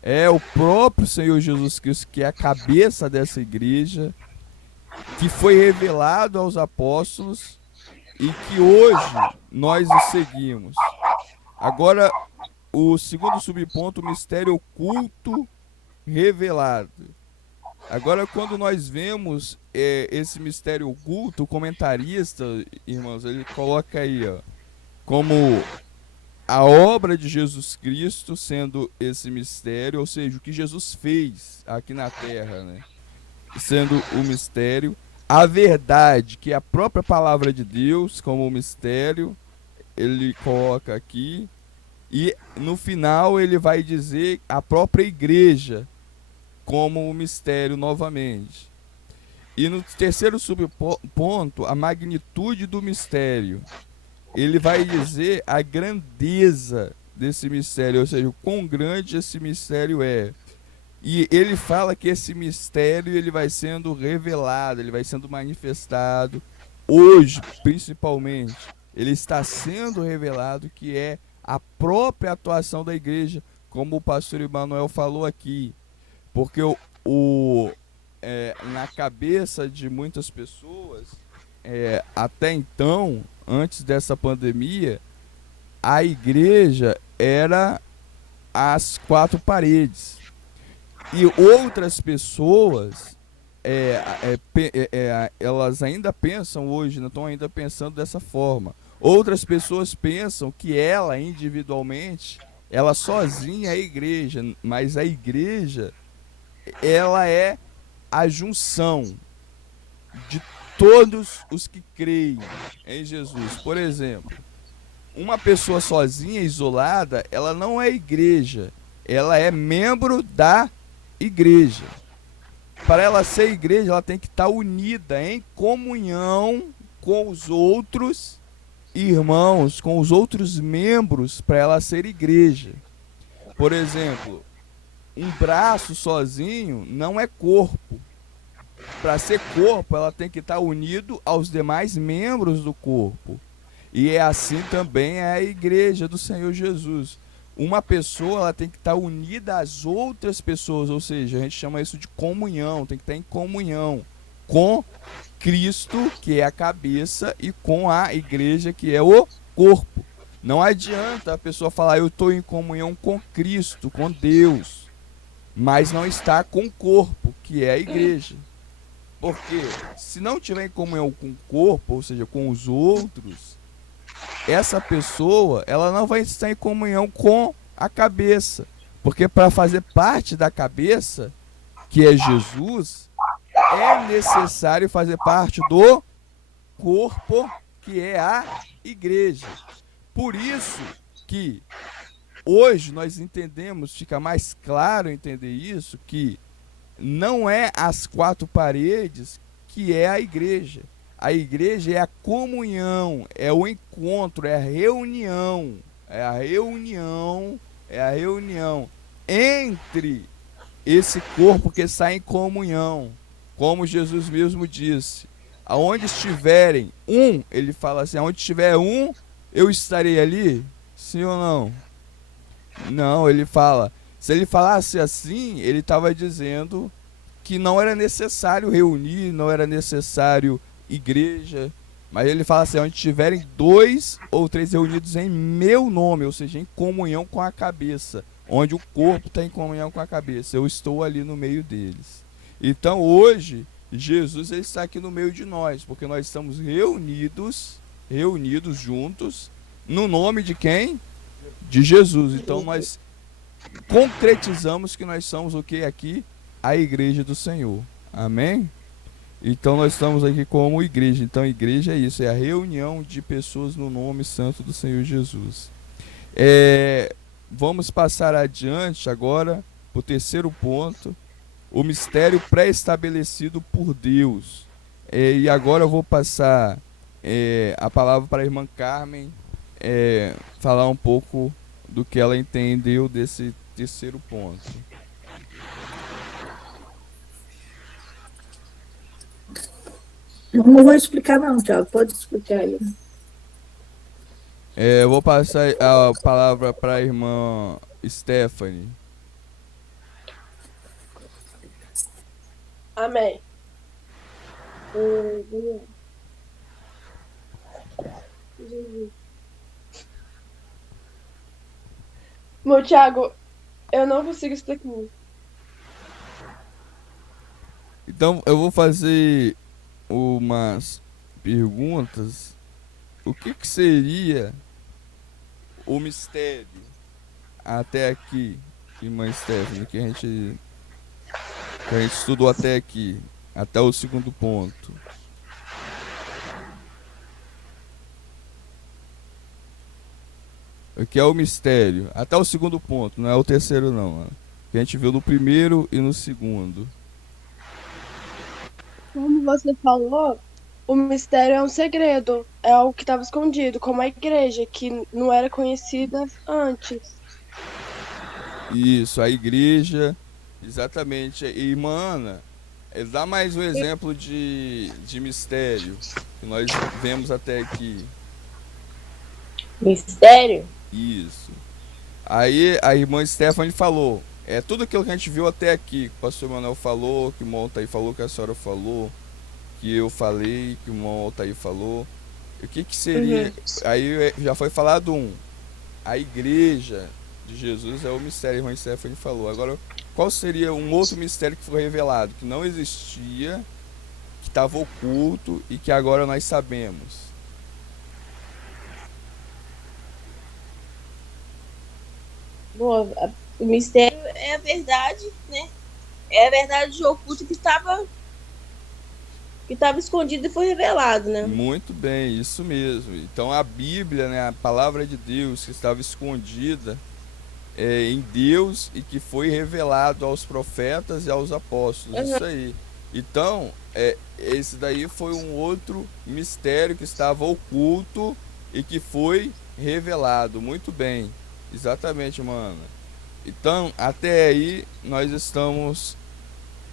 é o próprio Senhor Jesus Cristo, que é a cabeça dessa igreja, que foi revelado aos apóstolos e que hoje nós o seguimos. Agora, o segundo subponto, o mistério oculto revelado. Agora, quando nós vemos esse mistério oculto, o comentarista, irmãos, ele coloca aí, ó, como a obra de Jesus Cristo sendo esse mistério, ou seja, o que Jesus fez aqui na terra, né? Sendo o mistério, a verdade, que é a própria palavra de Deus como mistério, ele coloca aqui, E no final ele vai dizer a própria igreja como o mistério novamente. E no terceiro subponto, a magnitude do mistério. Ele vai dizer a grandeza desse mistério, ou seja, o quão grande esse mistério é. E ele fala que esse mistério ele vai sendo revelado, ele vai sendo manifestado hoje, principalmente. Ele está sendo revelado, que é a própria atuação da igreja, como o pastor Emanuel falou aqui. Porque na cabeça de muitas pessoas, até então, antes dessa pandemia, a igreja era as quatro paredes. E outras pessoas, elas ainda pensam hoje, não estão ainda pensando dessa forma. Outras pessoas pensam que ela, individualmente, ela sozinha é a igreja, mas a igreja, ela é a junção de todos os que creem em Jesus. Por exemplo, uma pessoa sozinha, isolada, ela não é igreja, ela é membro da igreja. Para ela ser igreja, ela tem que estar unida em comunhão com os outros irmãos, com os outros membros, para ela ser igreja. Por exemplo, um braço sozinho não é corpo. Para ser corpo, ela tem que estar unido aos demais membros do corpo. E é assim também a igreja do Senhor Jesus. Uma pessoa, ela tem que estar unida às outras pessoas, ou seja, a gente chama isso de comunhão, tem que estar em comunhão com Cristo, que é a cabeça, e com a igreja, que é o corpo. Não adianta a pessoa falar, eu estou em comunhão com Cristo, com Deus, mas não está com o corpo, que é a igreja. Porque se não tiver em comunhão com o corpo, ou seja, com os outros, essa pessoa, ela não vai estar em comunhão com a cabeça. Porque para fazer parte da cabeça, que é Jesus, é necessário fazer parte do corpo, que é a igreja. Por isso que hoje nós entendemos, fica mais claro entender isso, que não é as quatro paredes que é a igreja. A igreja é a comunhão, é o encontro, é a reunião, entre esse corpo que está em comunhão, como Jesus mesmo disse. Aonde estiverem um, ele fala assim, aonde estiver um, eu estarei ali? Sim ou não? Não, ele fala, se ele falasse assim, ele estava dizendo que não era necessário reunir, não era necessário igreja, mas ele fala assim, onde tiverem 2 ou 3 reunidos em meu nome, ou seja, em comunhão com a cabeça, onde o corpo está em comunhão com a cabeça, eu estou ali no meio deles. Então hoje, Jesus ele está aqui no meio de nós, porque nós estamos reunidos juntos, no nome de quem? De Jesus. Então nós concretizamos que nós somos o que aqui? A igreja do Senhor. Amém? Então nós estamos aqui como igreja. Então a igreja é isso, é a reunião de pessoas no nome santo do Senhor Jesus. Vamos passar adiante agora para o terceiro ponto, o mistério pré-estabelecido por Deus. E agora eu vou passar a palavra para a irmã Carmen falar um pouco do que ela entendeu desse terceiro ponto. Não vou explicar não, Thiago, pode explicar aí. Eu vou passar a palavra para a irmã Stephanie. Amém. Meu Thiago, eu não consigo explicar. Então eu vou fazer umas perguntas. O que seria o mistério até aqui, irmã Stephanie, que a gente estudou até aqui, até o segundo ponto? que é o mistério. Até o segundo ponto, não é o terceiro não, mano. Que a gente viu no primeiro e no segundo. Como você falou, o mistério é um segredo, é algo que estava escondido, como a igreja, que não era conhecida antes. Isso, a igreja, exatamente. E, irmã Ana, dá mais um exemplo de mistério que nós vemos até aqui. Mistério? Isso. Aí a irmã Stephanie falou, tudo aquilo que a gente viu até aqui, que o pastor Manuel falou, que o irmão Altair falou, que a senhora falou, que eu falei, que o irmão Altair falou. E o que que seria? Aí já foi falado a igreja de Jesus é o mistério, a irmã Stephanie falou. Agora, qual seria um outro mistério que foi revelado, que não existia, que estava oculto e que agora nós sabemos? Bom, o mistério é a verdade, né? É a verdade oculta que estava escondido e foi revelado, né? Muito bem, isso mesmo. Então a Bíblia, né, a palavra de Deus que estava escondida em Deus e que foi revelado aos profetas e aos apóstolos. Isso aí. Então, esse daí foi um outro mistério que estava oculto e que foi revelado. Muito bem. Exatamente, mano. Então, até aí nós estamos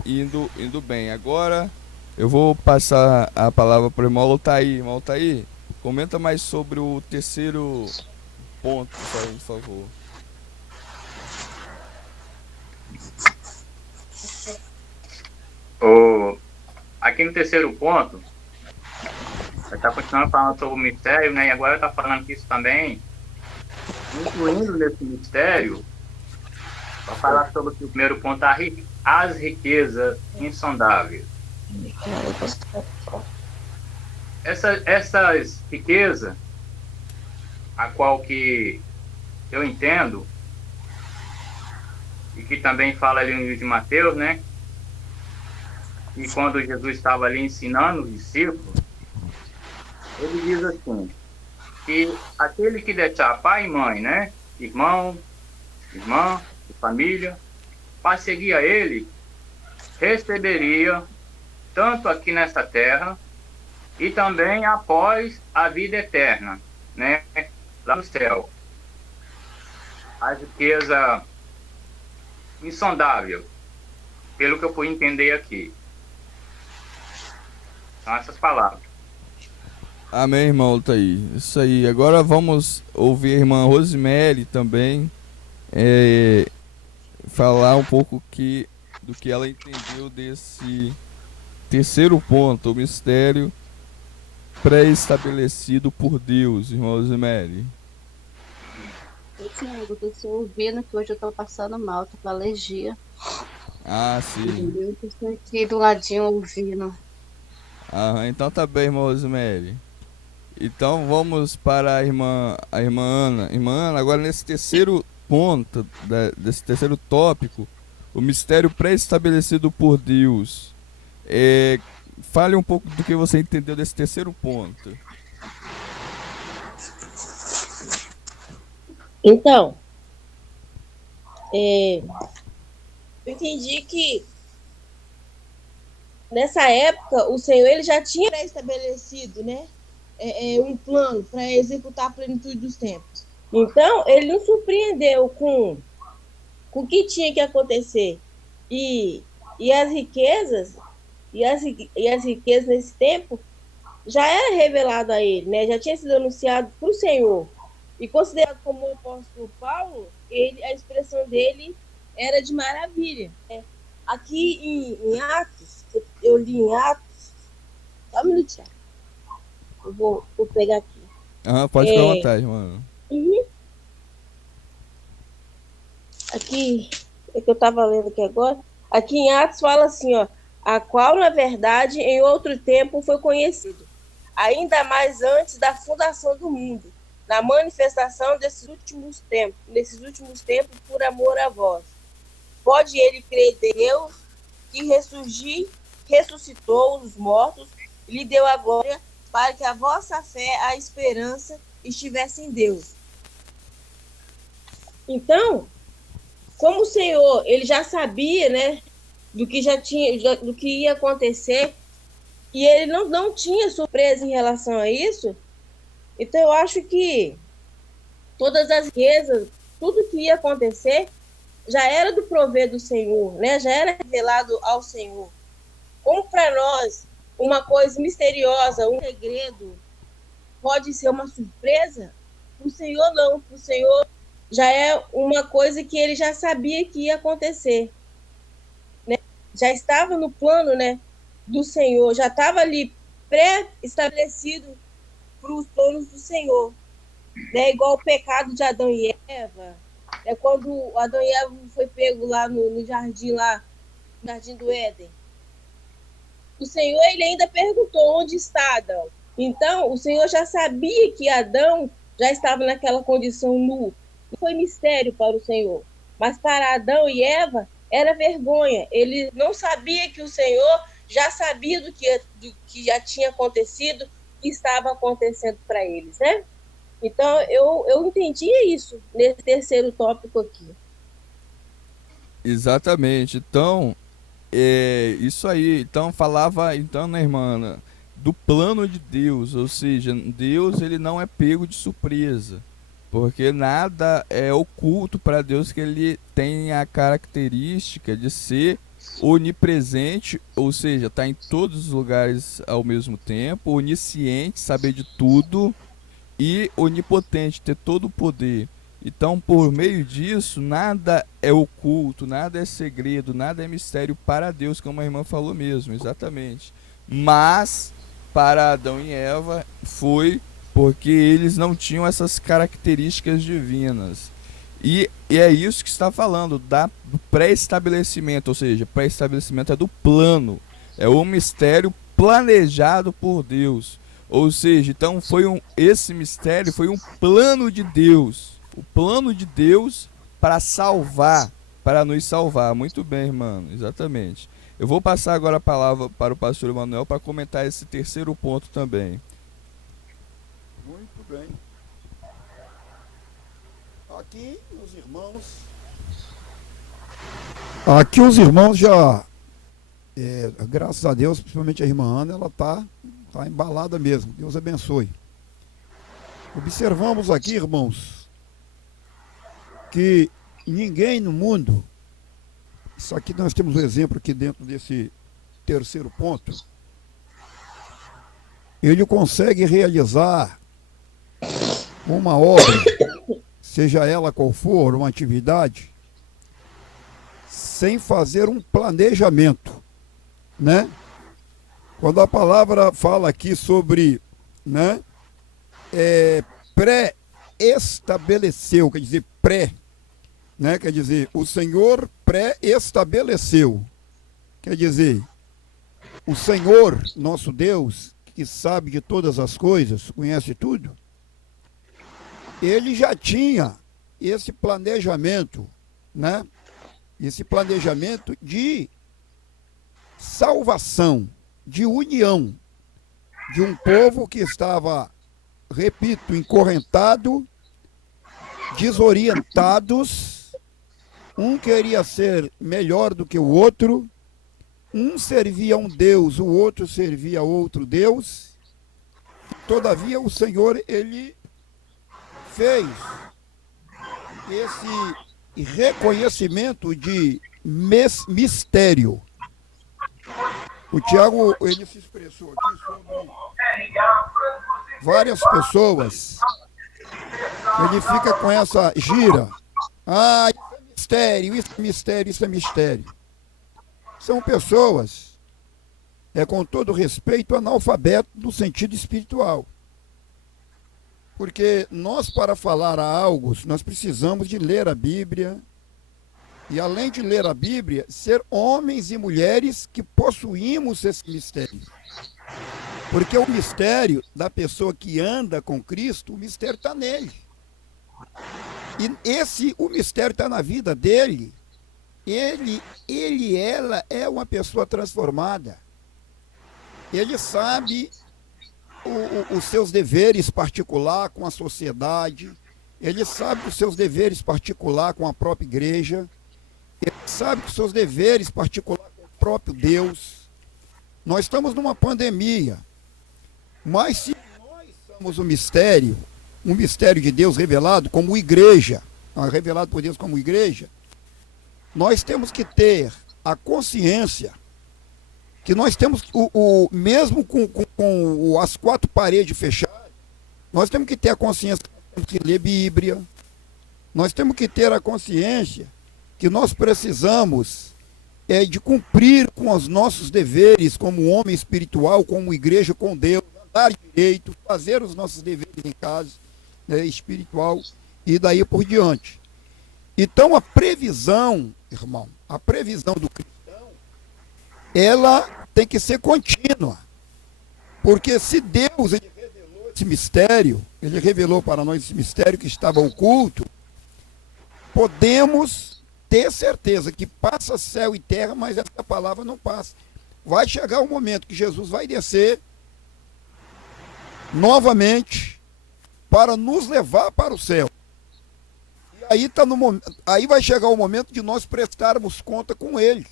indo bem. Agora eu vou passar a palavra para o irmão Altair. Irmão Altair, comenta mais sobre o terceiro ponto, por favor. Aqui no terceiro ponto, vai estar continuando falando sobre o mistério, né? E agora está falando que isso também, incluindo nesse mistério, para falar sobre o primeiro ponto, as riquezas insondáveis. Essas riquezas, a qual que eu entendo, e que também fala ali no livro de Mateus, né? E quando Jesus estava ali ensinando os discípulos, ele diz assim, que aquele que deixar pai e mãe, né? Irmão, irmã, família, para seguir a ele, receberia tanto aqui nessa terra e também após a vida eterna, né? Lá no céu. A riqueza insondável, pelo que eu pude entender aqui. São essas palavras. Amém, irmão Altair. Isso aí. Agora vamos ouvir a irmã Rosemary também falar um pouco do que ela entendeu desse terceiro ponto, o mistério pré-estabelecido por Deus, irmã Rosemary. Eu tô te ouvindo, que hoje eu tô passando mal, tô com alergia. Ah, sim. Entendeu? Eu tô aqui do ladinho ouvindo. Então tá bem, irmã Rosemary. Então vamos para a irmã Ana. Irmã Ana, agora nesse terceiro ponto, desse terceiro tópico, o mistério pré-estabelecido por Deus. Fale um pouco do que você entendeu desse terceiro ponto. Então, eu entendi que nessa época o Senhor ele já tinha estabelecido, né, um plano para executar a plenitude dos tempos. Então, ele nos surpreendeu com o que tinha que acontecer. E as riquezas, e as riquezas nesse tempo já era revelado a ele, né? Já tinha sido anunciado para o Senhor. E considerado como o apóstolo Paulo, a expressão dele era de maravilha. Aqui em Atos, eu li em Atos, só um minutinho. Eu vou pegar aqui. Pode ficar à vontade, mano. Aqui, é que eu estava lendo aqui agora. Aqui em Atos fala assim, ó, a qual, na verdade, em outro tempo foi conhecido, ainda mais antes da fundação do mundo, na manifestação nesses últimos tempos, por amor a vós. Pode ele crer em Deus, que ressuscitou os mortos, e lhe deu a glória, para que a vossa fé, a esperança, estivesse em Deus. Então, como o Senhor, ele já sabia, né, do que do que ia acontecer, e ele não tinha surpresa em relação a isso, então eu acho que todas as riquezas, tudo que ia acontecer, já era do prover do Senhor, né? Já era revelado ao Senhor. Como para nós, uma coisa misteriosa, um segredo, pode ser uma surpresa, o Senhor não. O Senhor já é uma coisa que ele já sabia que ia acontecer, né? Já estava no plano, né, do Senhor, já estava ali pré-estabelecido para os planos do Senhor, né? Igual o pecado de Adão e Eva, é quando Adão e Eva foi pego lá no jardim do Éden. O Senhor, ele ainda perguntou: onde está Adão? Então, o Senhor já sabia que Adão já estava naquela condição nu. Não foi mistério para o Senhor. Mas para Adão e Eva, era vergonha. Ele não sabia que o Senhor já sabia do que já tinha acontecido e estava acontecendo para eles, né? Então, eu entendia isso nesse terceiro tópico aqui. Exatamente. Então, isso aí. Então, falava, então, né, irmã, do plano de Deus. Ou seja, Deus, ele não é pego de surpresa. Porque nada é oculto para Deus, que ele tem a característica de ser onipresente, ou seja, está em todos os lugares ao mesmo tempo, onisciente, saber de tudo, e onipotente, ter todo o poder. Então, por meio disso, nada é oculto, nada é segredo, nada é mistério para Deus, como a irmã falou mesmo, exatamente. Mas, para Adão e Eva, foi porque eles não tinham essas características divinas. E é isso que está falando, do pré-estabelecimento, ou seja, pré-estabelecimento é do plano, é o mistério planejado por Deus. Ou seja, então esse mistério foi um plano de Deus. O plano de Deus para salvar, para nos salvar. Muito bem, irmão, exatamente. Eu vou passar agora a palavra para o pastor Emanuel para comentar esse terceiro ponto também. Muito bem. Aqui os irmãos já, graças a Deus, principalmente a irmã Ana, ela está embalada mesmo. Deus abençoe. Observamos aqui, irmãos, que ninguém no mundo, isso aqui nós temos um exemplo aqui dentro desse terceiro ponto, ele consegue realizar uma obra, seja ela qual for, uma atividade, sem fazer um planejamento, né? Quando a palavra fala aqui sobre, né, pré-estabeleceu, quer dizer, né, quer dizer, o Senhor pré-estabeleceu, quer dizer, o Senhor, nosso Deus, que sabe de todas as coisas, conhece tudo, ele já tinha esse planejamento, né? Esse planejamento de salvação, de união, de um povo que estava, repito, encorrentado, desorientados, um queria ser melhor do que o outro, um servia a um Deus, o outro servia a outro Deus. Todavia o Senhor, ele fez esse reconhecimento de mistério. O Tiago, ele se expressou aqui sobre várias pessoas. Ele fica com essa gira. Ah, isso é mistério, isso é mistério, isso é mistério. São pessoas, com todo respeito, analfabeto no sentido espiritual. Porque nós, para falar algo, nós precisamos de ler a Bíblia. E além de ler a Bíblia, ser homens e mulheres que possuímos esse mistério. Porque o mistério da pessoa que anda com Cristo, o mistério está nele. E o mistério está na vida dele. Ela é uma pessoa transformada. Ele sabe os seus deveres particulares com a sociedade. Ele sabe dos seus deveres particulares com a própria igreja. Ele sabe dos seus deveres particulares com o próprio Deus. Nós estamos numa pandemia. Mas se nós somos um mistério de Deus revelado como igreja, revelado por Deus como igreja, nós temos que ter a consciência que nós temos, mesmo com as quatro paredes fechadas, nós temos que ter a consciência que nós temos que ler Bíblia, nós temos que ter a consciência que nós precisamos de cumprir com os nossos deveres como homem espiritual, como igreja com Deus, andar direito, fazer os nossos deveres em casa, né, espiritual, e daí por diante. Então a previsão, irmão, a previsão do cristão, ela tem que ser contínua. Porque se Deus ele revelou esse mistério, ele revelou para nós esse mistério que estava oculto, podemos ter certeza que passa céu e terra, mas essa palavra não passa. Vai chegar o momento que Jesus vai descer novamente para nos levar para o céu. E aí, aí vai chegar o momento de nós prestarmos conta com ele.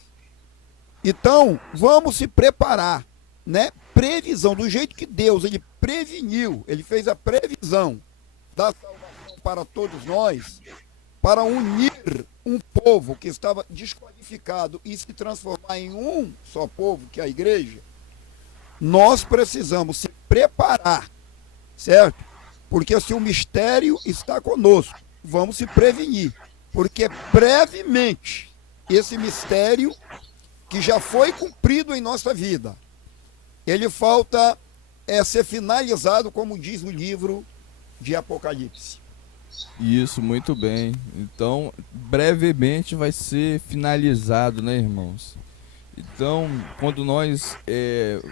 Então, vamos se preparar, né? Previsão, do jeito que Deus, ele preveniu, ele fez a previsão da salvação para todos nós, para unir um povo que estava desqualificado e se transformar em um só povo, que é a igreja. Nós precisamos se preparar, certo? Porque se o mistério está conosco, vamos se prevenir, porque brevemente esse mistério que já foi cumprido em nossa vida, ele falta ser finalizado, como diz o livro de Apocalipse. Isso, muito bem. Então, brevemente vai ser finalizado, né, irmãos? Então, quando nós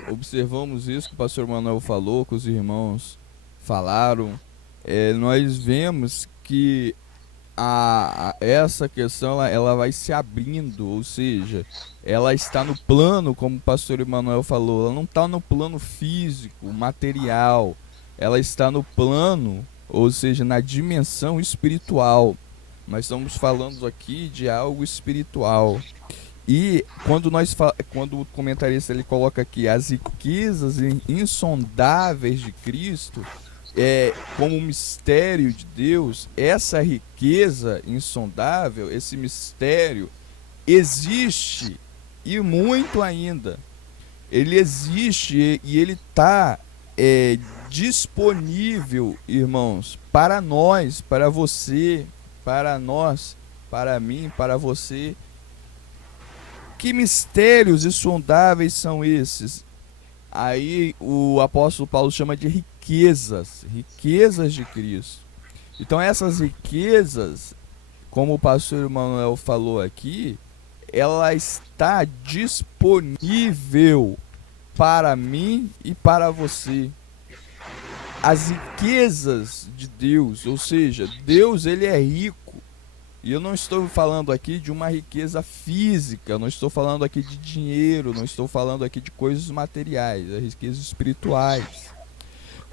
observamos isso que o pastor Manuel falou, que os irmãos falaram, nós vemos que essa questão ela vai se abrindo, ou seja, ela está no plano, como o pastor Emanuel falou, ela não está no plano físico, material, ela está no plano, ou seja, na dimensão espiritual. Nós estamos falando aqui de algo espiritual. E quando o comentarista ele coloca aqui as riquezas insondáveis de Cristo, como um mistério de Deus, essa riqueza insondável, esse mistério existe, e muito ainda. Ele existe e ele está disponível, irmãos, para nós, para você, para nós, para mim, para você. Que mistérios insondáveis são esses? Aí o apóstolo Paulo chama de riquezas de Cristo. Então essas riquezas, como o pastor Emanuel falou aqui, ela está disponível para mim e para você. As riquezas de Deus, ou seja, Deus ele é rico. E eu não estou falando aqui de uma riqueza física, não estou falando aqui de dinheiro, não estou falando aqui de coisas materiais, as riquezas espirituais.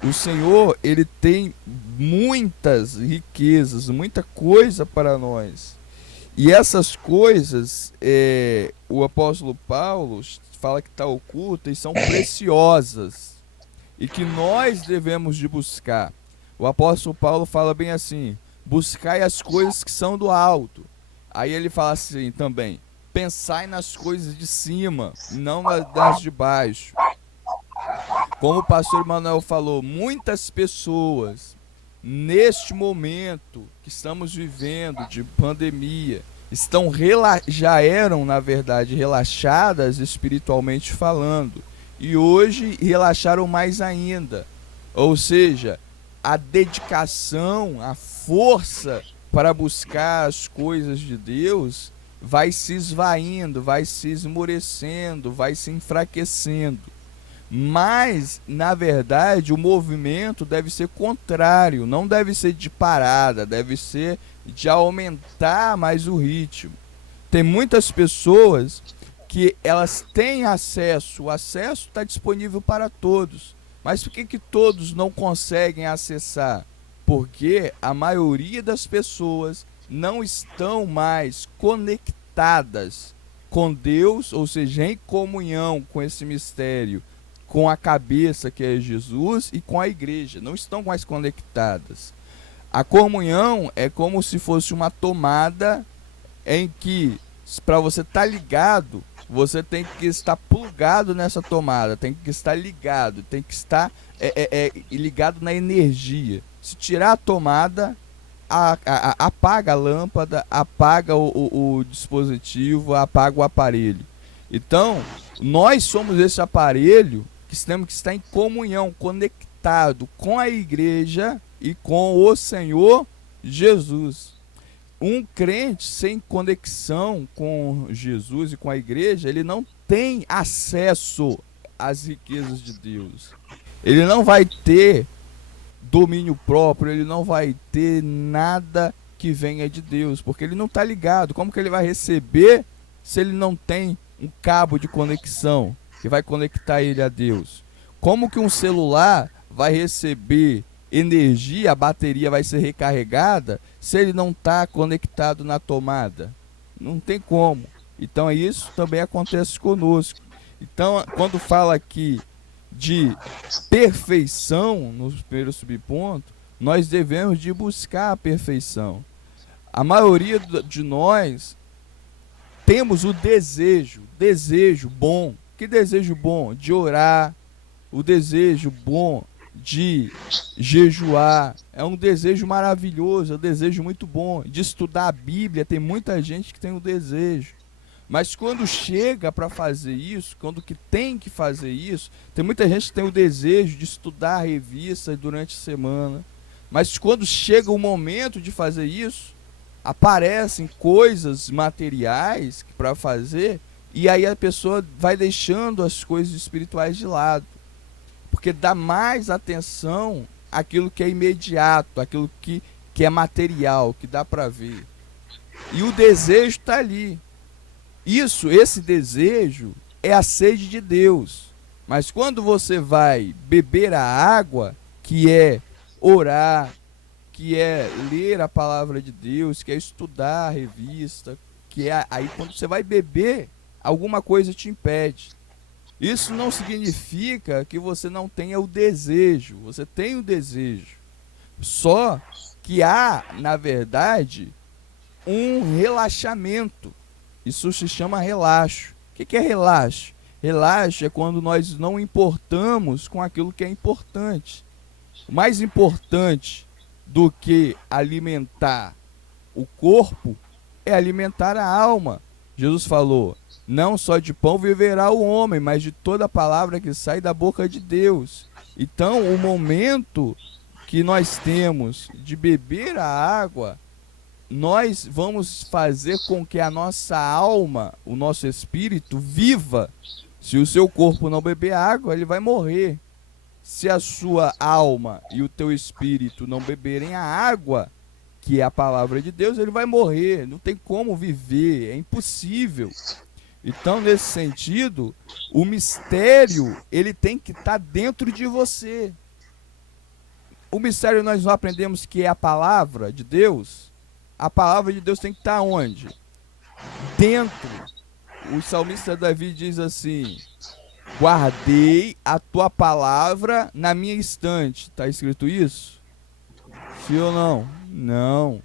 O Senhor, ele tem muitas riquezas, muita coisa para nós. E essas coisas, o apóstolo Paulo fala que está oculta e são preciosas. E que nós devemos de buscar. O apóstolo Paulo fala bem assim: buscai as coisas que são do alto. Aí ele fala assim também: pensai nas coisas de cima, não nas de baixo. Como o pastor Manuel falou, muitas pessoas, neste momento que estamos vivendo de pandemia, já eram, na verdade, relaxadas espiritualmente falando. E hoje relaxaram mais ainda. Ou seja, a dedicação, a força para buscar as coisas de Deus vai se esvaindo, vai se esmorecendo, vai se enfraquecendo. Mas, na verdade, o movimento deve ser contrário, não deve ser de parada, deve ser de aumentar mais o ritmo. Tem muitas pessoas que elas têm acesso, o acesso está disponível para todos. Mas por que todos não conseguem acessar? Porque a maioria das pessoas não estão mais conectadas com Deus, ou seja, em comunhão com esse mistério, com a cabeça que é Jesus e com a igreja. Não estão mais conectadas. A comunhão é como se fosse uma tomada em que, para você estar ligado, você tem que estar plugado nessa tomada, tem que estar ligado, tem que estar ligado na energia. Se tirar a tomada, apaga a lâmpada, apaga o dispositivo, apaga o aparelho. Então, nós somos esse aparelho que temos que estar em comunhão, conectado com a igreja e com o Senhor Jesus. Um crente sem conexão com Jesus e com a igreja, ele não tem acesso às riquezas de Deus. Ele não vai ter domínio próprio, ele não vai ter nada que venha de Deus, porque ele não está ligado. Como que ele vai receber se ele não tem um cabo de conexão que vai conectar ele a Deus? Como que um celular vai receber energia, a bateria vai ser recarregada se ele não está conectado na tomada? Não tem como. Então isso também acontece conosco. Então, quando fala aqui de perfeição, no primeiro subponto, nós devemos de buscar a perfeição. A maioria de nós temos o desejo bom. Que desejo bom? De orar, o desejo bom de jejuar, é um desejo maravilhoso, é um desejo muito bom. De estudar a Bíblia, tem muita gente que tem o desejo. Mas quando chega para fazer isso, quando que tem que fazer isso, tem muita gente que tem o desejo de estudar a revista durante a semana. Mas quando chega o momento de fazer isso, aparecem coisas materiais para fazer, e aí a pessoa vai deixando as coisas espirituais de lado. Porque dá mais atenção àquilo que é imediato, àquilo que é material, que dá para ver. E o desejo está ali. Esse desejo é a sede de Deus. Mas quando você vai beber a água, que é orar, que é ler a palavra de Deus, que é estudar a revista, que é aí quando você vai beber, alguma coisa te impede. Isso não significa que você não tenha o desejo. Você tem o desejo. Só que há, na verdade, um relaxamento. Isso se chama relaxo. O que é relaxo? Relaxo é quando nós não importamos com aquilo que é importante. O mais importante do que alimentar o corpo é alimentar a alma. Jesus falou: não só de pão viverá o homem, mas de toda palavra que sai da boca de Deus. Então, o momento que nós temos de beber a água, nós vamos fazer com que a nossa alma, o nosso espírito, viva. Se o seu corpo não beber água, ele vai morrer. Se a sua alma e o teu espírito não beberem a água, que é a palavra de Deus, ele vai morrer. Não tem como viver, é impossível. Então, nesse sentido, o mistério, ele tem que estar dentro de você. O mistério nós não aprendemos que é a palavra de Deus. A palavra de Deus tem que estar onde? Dentro. O salmista Davi diz assim: guardei a tua palavra na minha estante. Está escrito isso? Sim ou não? Não.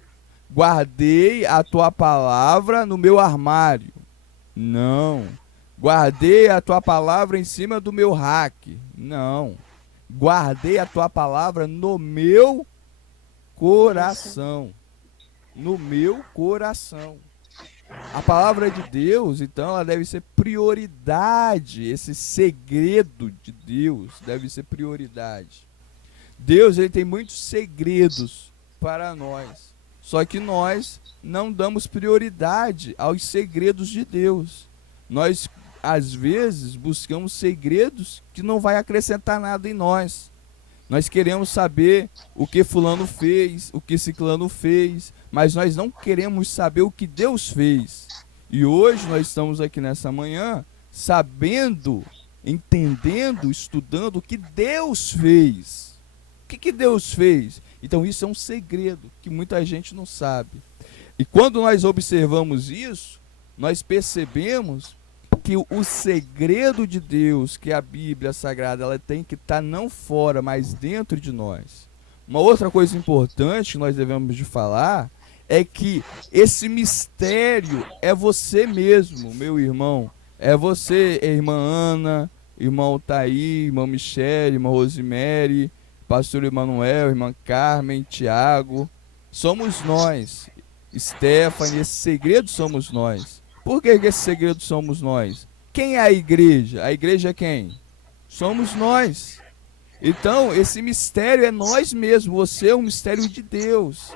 Guardei a tua palavra no meu armário. Não. Guardei a tua palavra em cima do meu rack. Não. Guardei a tua palavra no meu coração. No meu coração. A palavra de Deus, então, ela deve ser prioridade. Esse segredo de Deus deve ser prioridade. Deus, ele tem muitos segredos para nós. Só que nós não damos prioridade aos segredos de Deus. Nós, às vezes, buscamos segredos que não vai acrescentar nada em nós. Nós queremos saber o que fulano fez, o que ciclano fez, mas nós não queremos saber o que Deus fez. E hoje nós estamos aqui nessa manhã sabendo, entendendo, estudando o que Deus fez. O que Deus fez? Então isso é um segredo que muita gente não sabe. E quando nós observamos isso, nós percebemos que o segredo de Deus, que a Bíblia Sagrada, ela tem que estar não fora, mas dentro de nós. Uma outra coisa importante que nós devemos de falar é que esse mistério é você mesmo, meu irmão. É você, irmã Ana, irmão Taí, irmã Michele, irmã Rosemary, pastor Emanuel, irmã Carmen, Tiago. Somos nós. Stephanie, esse segredo somos nós. Por que esse segredo somos nós? Quem é a igreja? A igreja é quem? Somos nós. Então, esse mistério é nós mesmos. Você é um mistério de Deus.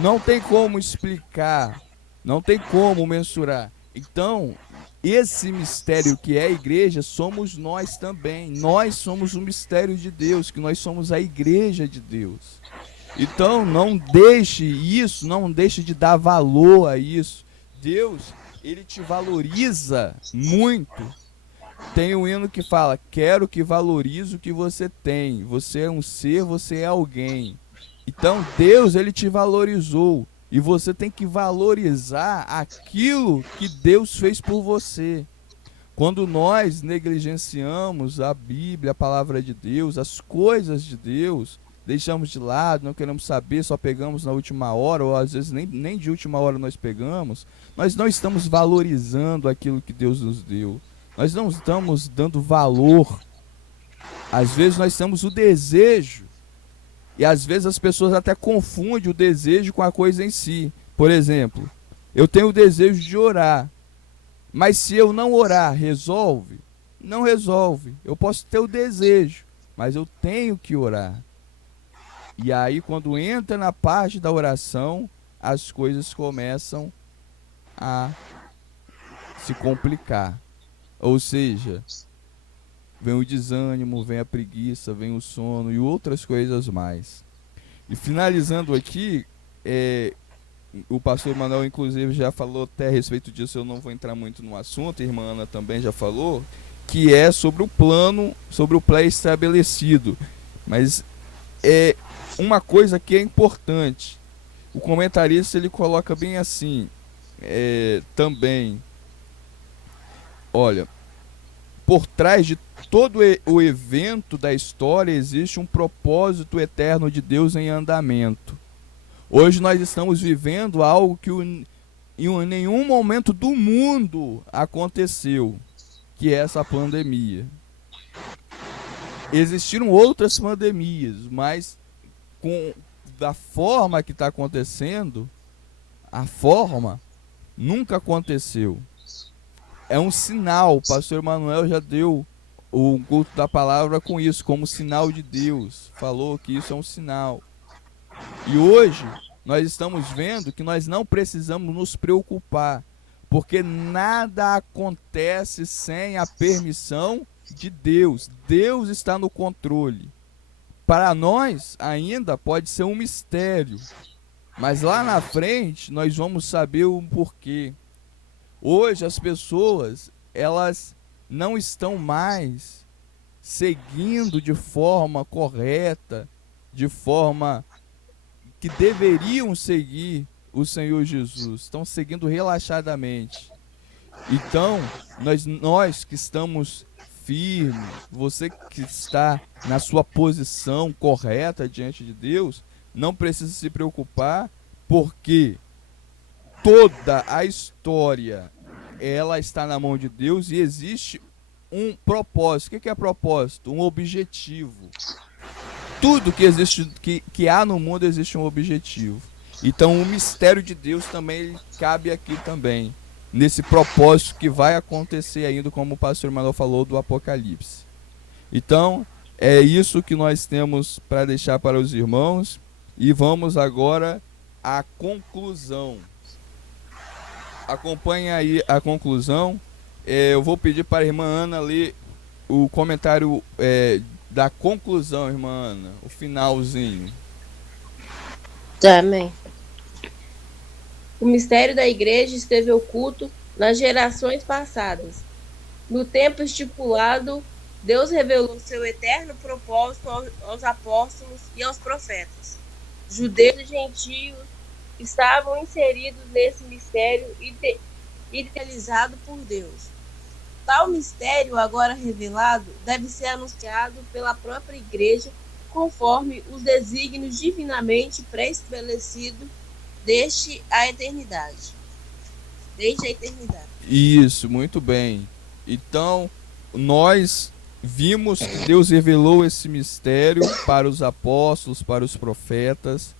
Não tem como explicar. Não tem como mensurar. Então, esse mistério que é a igreja, somos nós também. Nós somos o mistério de Deus, que nós somos a igreja de Deus. Então, não deixe isso, não deixe de dar valor a isso. Deus, ele te valoriza muito. Tem um hino que fala: quero que valorize o que você tem. Você é um ser, você é alguém. Então Deus, ele te valorizou. E você tem que valorizar aquilo que Deus fez por você. Quando nós negligenciamos a Bíblia, a palavra de Deus, as coisas de Deus, deixamos de lado, não queremos saber, só pegamos na última hora, ou às vezes nem de última hora nós pegamos, nós não estamos valorizando aquilo que Deus nos deu. Nós não estamos dando valor. Às vezes nós temos o desejo. E às vezes as pessoas até confundem o desejo com a coisa em si. Por exemplo, eu tenho o desejo de orar. Mas se eu não orar, resolve? Não resolve. Eu posso ter o desejo, mas eu tenho que orar. E aí quando entra na parte da oração, as coisas começam a se complicar. Ou seja, vem o desânimo, vem a preguiça, vem o sono e outras coisas mais. E finalizando aqui, o pastor Emanuel inclusive já falou até a respeito disso, eu não vou entrar muito no assunto, a irmã Ana também já falou, que é sobre o plano, sobre o pré-estabelecido. Mas é uma coisa que é importante. O comentarista ele coloca bem assim, também. Olha, por trás de todo o evento da história existe um propósito eterno de Deus em andamento. Hoje nós estamos vivendo algo que em nenhum momento do mundo aconteceu, que é essa pandemia. Existiram outras pandemias, mas da forma que está acontecendo, a forma nunca aconteceu. É um sinal, o pastor Emanuel já deu o culto da palavra com isso, como sinal de Deus. Falou que isso é um sinal. E hoje nós estamos vendo que nós não precisamos nos preocupar, porque nada acontece sem a permissão de Deus. Deus está no controle. Para nós ainda pode ser um mistério, mas lá na frente nós vamos saber o porquê. Hoje as pessoas, elas não estão mais seguindo de forma correta, de forma que deveriam seguir o Senhor Jesus. Estão seguindo relaxadamente. Então, nós que estamos firmes, você que está na sua posição correta diante de Deus, não precisa se preocupar, porque toda a história, ela está na mão de Deus e existe um propósito. O que é propósito? Um objetivo. Tudo que existe, que há no mundo, existe um objetivo. Então o mistério de Deus também cabe aqui também, nesse propósito que vai acontecer ainda, como o pastor Manuel falou, do Apocalipse. Então é isso que nós temos para deixar para os irmãos, e vamos agora à conclusão. Acompanhe aí a conclusão. Eu vou pedir para a irmã Ana ler o comentário da conclusão, irmã Ana, o finalzinho. Amém. O mistério da igreja esteve oculto nas gerações passadas. No tempo estipulado Deus revelou seu eterno propósito aos apóstolos e aos profetas. Judeus e gentios estavam inseridos nesse mistério idealizado por Deus. Tal mistério, agora revelado, deve ser anunciado pela própria Igreja conforme os desígnios divinamente pré-estabelecidos desde a eternidade. Isso, muito bem. Então, nós vimos que Deus revelou esse mistério para os apóstolos, para os profetas,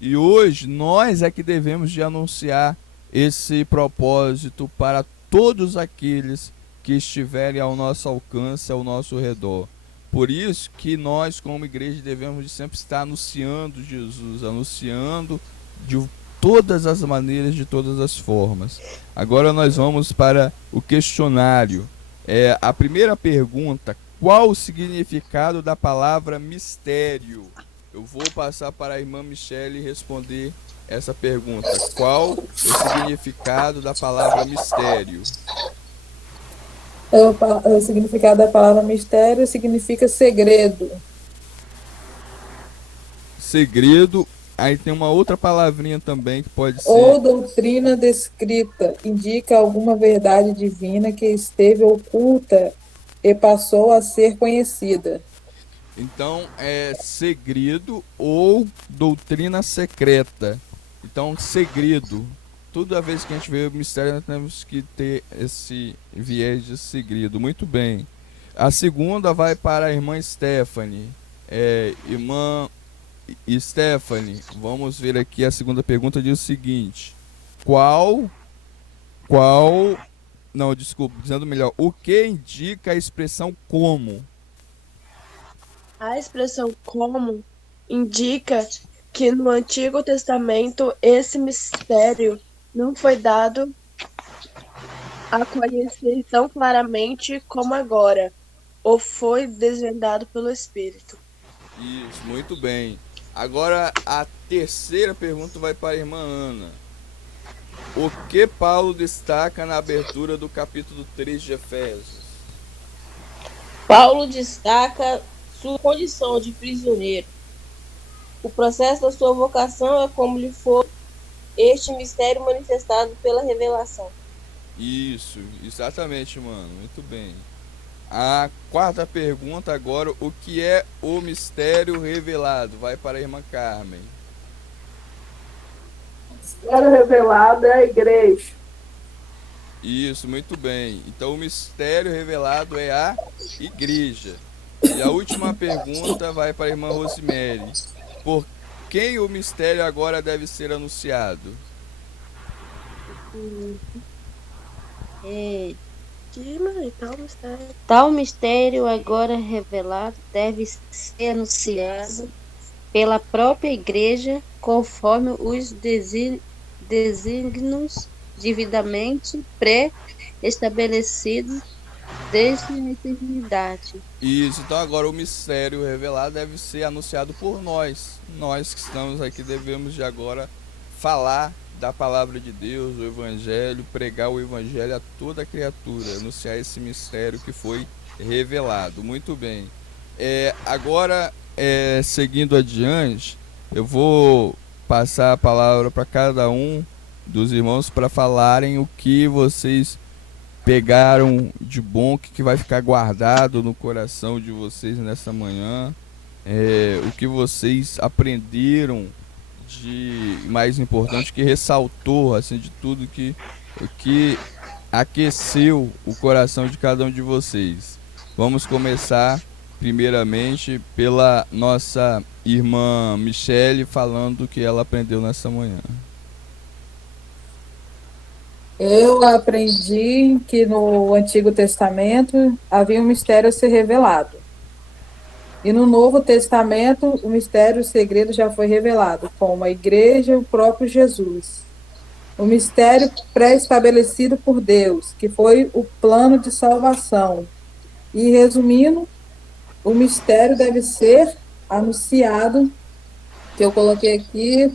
e hoje nós é que devemos de anunciar esse propósito para todos aqueles que estiverem ao nosso alcance, ao nosso redor. Por isso que nós, como igreja, devemos de sempre estar anunciando Jesus, anunciando de todas as maneiras, de todas as formas. Agora nós vamos para o questionário. A primeira pergunta: qual o significado da palavra mistério? Eu vou passar para a irmã Michele responder essa pergunta. Qual o significado da palavra mistério? O significado da palavra mistério significa segredo. Segredo. Aí tem uma outra palavrinha também que pode ser... Ou doutrina descrita, indica alguma verdade divina que esteve oculta e passou a ser conhecida. Então, é segredo ou doutrina secreta. Então, segredo. Toda vez que a gente vê o mistério, nós temos que ter esse viés de segredo. Muito bem. A segunda vai para a irmã Stephanie. Irmã Stephanie, vamos ver aqui a segunda pergunta, diz o seguinte: dizendo melhor, o que indica a expressão como? A expressão como indica que no Antigo Testamento esse mistério não foi dado a conhecer tão claramente como agora, ou foi desvendado pelo Espírito. Isso, muito bem. Agora a terceira pergunta vai para a irmã Ana. O que Paulo destaca na abertura do capítulo 3 de Efésios? Paulo destaca sua condição de prisioneiro. O processo da sua vocação é como lhe for este mistério manifestado pela revelação. Isso, exatamente, mano. Muito bem. A quarta pergunta agora: o que é o mistério revelado? Vai para a irmã Carmen. O mistério revelado é a igreja. Isso, muito bem. Então o mistério revelado é a igreja. E a última pergunta vai para a irmã Rosemary. Por quem o mistério agora deve ser anunciado? Tal mistério agora revelado deve ser anunciado pela própria Igreja conforme os desígnios divinamente pré-estabelecidos desde a eternidade. Isso, então agora o mistério revelado deve ser anunciado por nós. Nós que estamos aqui devemos de agora falar da palavra de Deus, o Evangelho, pregar o Evangelho a toda criatura, anunciar esse mistério que foi revelado. Muito bem. Agora, seguindo adiante, eu vou passar a palavra para cada um dos irmãos para falarem o que vocês pegaram de bom, que vai ficar guardado no coração de vocês nessa manhã, o que vocês aprenderam de mais importante, que ressaltou assim de tudo, que aqueceu o coração de cada um de vocês. Vamos começar primeiramente pela nossa irmã Michele, falando o que ela aprendeu nessa manhã. Eu aprendi que no Antigo Testamento havia um mistério a ser revelado. E no Novo Testamento, o mistério, o segredo já foi revelado, como a igreja e o próprio Jesus. O mistério pré-estabelecido por Deus, que foi o plano de salvação. E, resumindo, o mistério deve ser anunciado, que eu coloquei aqui,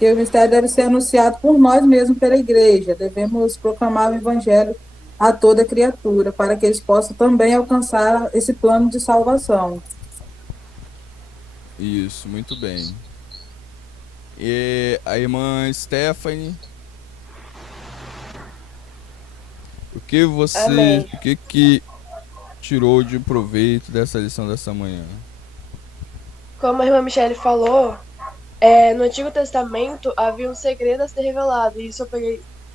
que o mistério deve ser anunciado por nós mesmos, pela igreja. Devemos proclamar o evangelho a toda criatura, para que eles possam também alcançar esse plano de salvação. Isso, muito bem. E a irmã Stephanie, Amém. o que tirou de proveito dessa lição dessa manhã? Como a irmã Michele falou, no Antigo Testamento havia um segredo a ser revelado, e isso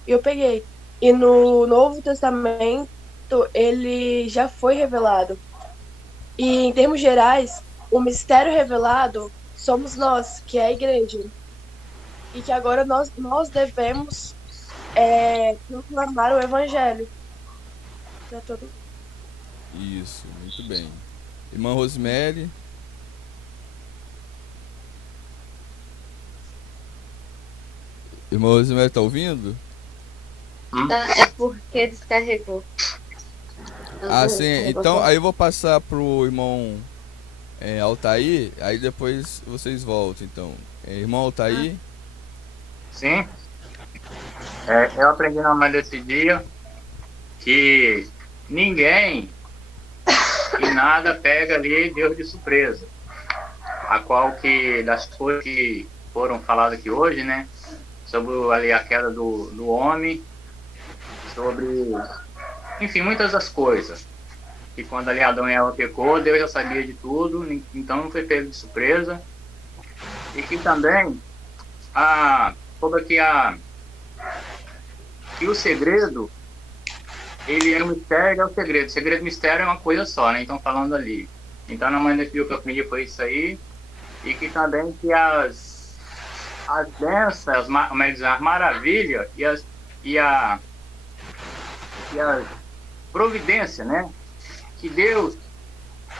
eu peguei. E no Novo Testamento ele já foi revelado. E em termos gerais, o mistério revelado somos nós, que é a igreja. E que agora nós devemos proclamar o evangelho para todo mundo. Isso, muito bem. Irmã Rosemary. Irmã Rosemary, tá ouvindo? É porque descarregou. Ah, sim. Então, aí eu vou passar pro irmão Altair, aí depois vocês voltam, então. Irmão Altair. Sim. Eu aprendi na manhã desse dia que ninguém e nada pega ali Deus de surpresa. A qual que das coisas que foram faladas aqui hoje, né? Sobre ali a queda do homem, sobre, enfim, muitas das coisas. E quando ali Adão e Eva pecou, Deus já sabia de tudo, então não foi pego de surpresa. E que também sobre que o segredo, ele é um mistério, é o segredo. O segredo e o mistério é uma coisa só, né? Então falando ali. Então na manhã que eu aprendi foi isso aí. E que também que as bênçãos, as maravilhas e a providência, né? Que Deus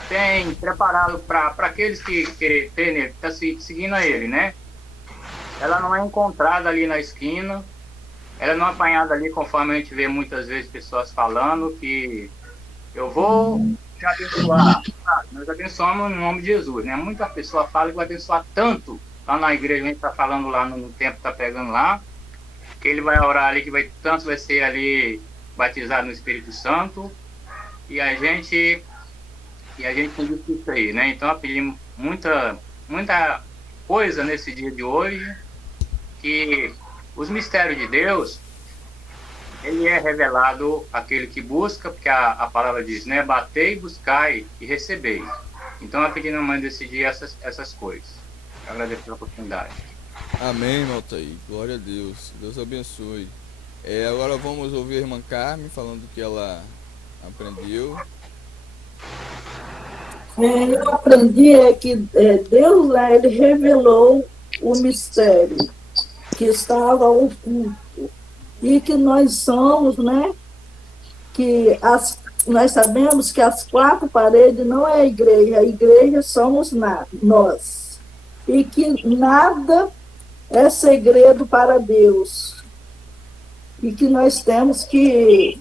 tem preparado para aqueles que querem ter nele, que está seguindo a ele, né? Ela não é encontrada ali na esquina, ela não é apanhada ali, conforme a gente vê muitas vezes pessoas falando que eu vou te abençoar. Nós abençoamos no nome de Jesus, né? Muita pessoa fala que vai abençoar tanto. Lá na igreja a gente está falando lá no tempo, está pegando lá, que ele vai orar ali, que tanto vai ser ali batizado no Espírito Santo, e a gente tem visto isso aí, né? Então eu pedi muita coisa nesse dia de hoje, que os mistérios de Deus, ele é revelado àquele que busca, porque a palavra diz, né? Batei, buscai e recebei. Então eu pedi na manhã desse dia essas coisas. Eu agradeço pela oportunidade. Amém, irmão Altair. Glória a Deus. Deus abençoe. Agora vamos ouvir a irmã Carmen falando o que ela aprendeu. Eu aprendi que Deus lá, ele revelou o mistério que estava oculto e que nós somos, né? Que nós sabemos que as quatro paredes não é a igreja somos nós. E que nada é segredo para Deus. E que nós temos que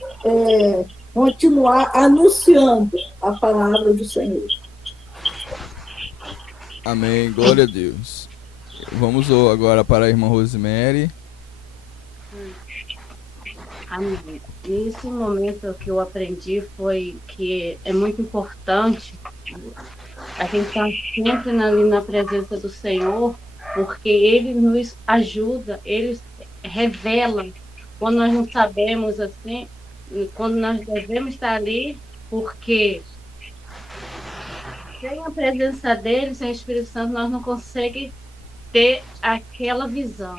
continuar anunciando a palavra do Senhor. Amém, glória a Deus. Vamos agora para a irmã Rosemary. Amém. Nesse momento que eu aprendi foi que é muito importante a gente estar sempre ali na presença do Senhor, porque Ele nos ajuda, Ele revela quando nós não sabemos assim, quando nós devemos estar ali, porque sem a presença dele, sem o Espírito Santo, nós não conseguimos ter aquela visão.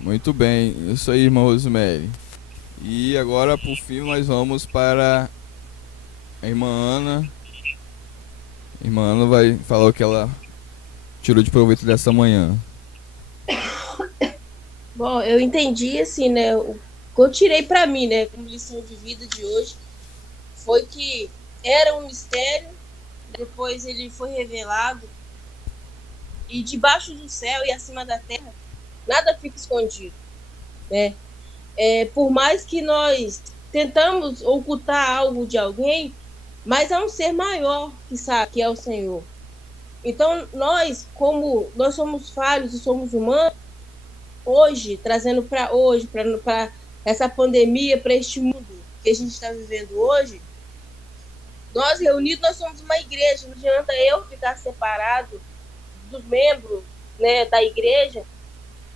Muito bem, isso aí, irmã Rosemary. E agora, por fim, nós vamos para a irmã Ana. A irmã Ana vai falar o que ela tirou de proveito dessa manhã. Bom, eu entendi assim, né? O que eu tirei para mim, né, como lição de vida de hoje, foi que era um mistério, depois ele foi revelado, e debaixo do céu e acima da terra, nada fica escondido, né? Por mais que nós tentamos ocultar algo de alguém, mas há um ser maior que sabe, que é o Senhor. Então, nós, como nós somos falhos e somos humanos, hoje, trazendo para hoje, para essa pandemia, para este mundo que a gente está vivendo hoje, nós reunidos, nós somos uma igreja. Não adianta eu ficar separado dos membros, né, da igreja.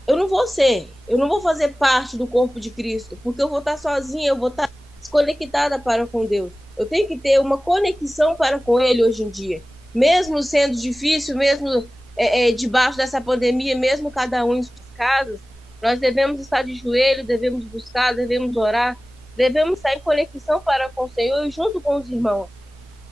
Eu não vou fazer parte do corpo de Cristo, porque eu vou estar sozinha, eu vou estar desconectada para com Deus. Eu tenho que ter uma conexão para com Ele hoje em dia. Mesmo sendo difícil, mesmo debaixo dessa pandemia, mesmo cada um em suas casas, nós devemos estar de joelho, devemos buscar, devemos orar, devemos estar em conexão para com o Senhor e junto com os irmãos.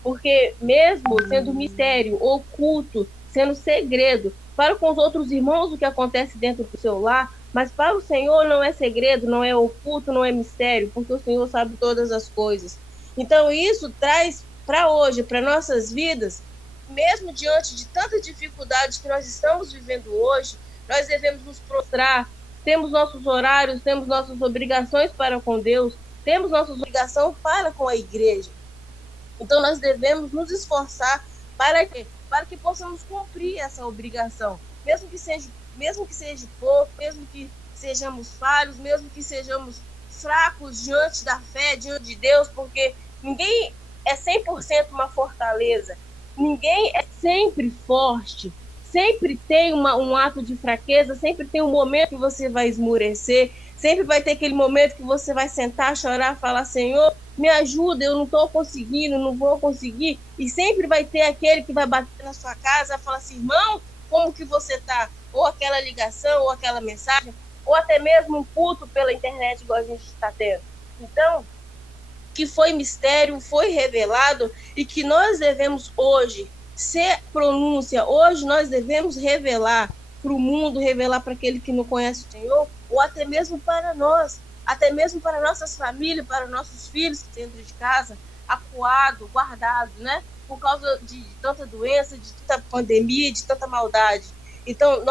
Porque mesmo sendo mistério, oculto, sendo segredo, para com os outros irmãos o que acontece dentro do seu lar, mas para o Senhor não é segredo, não é oculto, não é mistério, porque o Senhor sabe todas as coisas. Então isso traz para hoje, para nossas vidas, mesmo diante de tanta dificuldade que nós estamos vivendo hoje, nós devemos nos prostrar, temos nossos horários, temos nossas obrigações para com Deus, temos nossas obrigações para com a igreja. Então nós devemos nos esforçar para quê? Para que possamos cumprir essa obrigação, mesmo que seja pouco, mesmo que sejamos falhos, mesmo que sejamos fracos diante da fé, diante de Deus, porque ninguém é 100% uma fortaleza, ninguém é sempre forte, sempre tem um ato de fraqueza, sempre tem um momento que você vai esmurecer, sempre vai ter aquele momento que você vai sentar, chorar, falar, Senhor, me ajuda, eu não estou conseguindo, não vou conseguir. E sempre vai ter aquele que vai bater na sua casa e falar assim, irmão, como que você está? Ou aquela ligação, ou aquela mensagem, ou até mesmo um culto pela internet, igual a gente está tendo. Então, que foi mistério, foi revelado, e que nós devemos hoje ser pronúncia, hoje nós devemos revelar para o mundo, revelar para aquele que não conhece o Senhor, ou até mesmo para nós, até mesmo para nossas famílias, para nossos filhos dentro de casa, acuado, guardado, né? Por causa de tanta doença, de tanta pandemia, de tanta maldade. Então,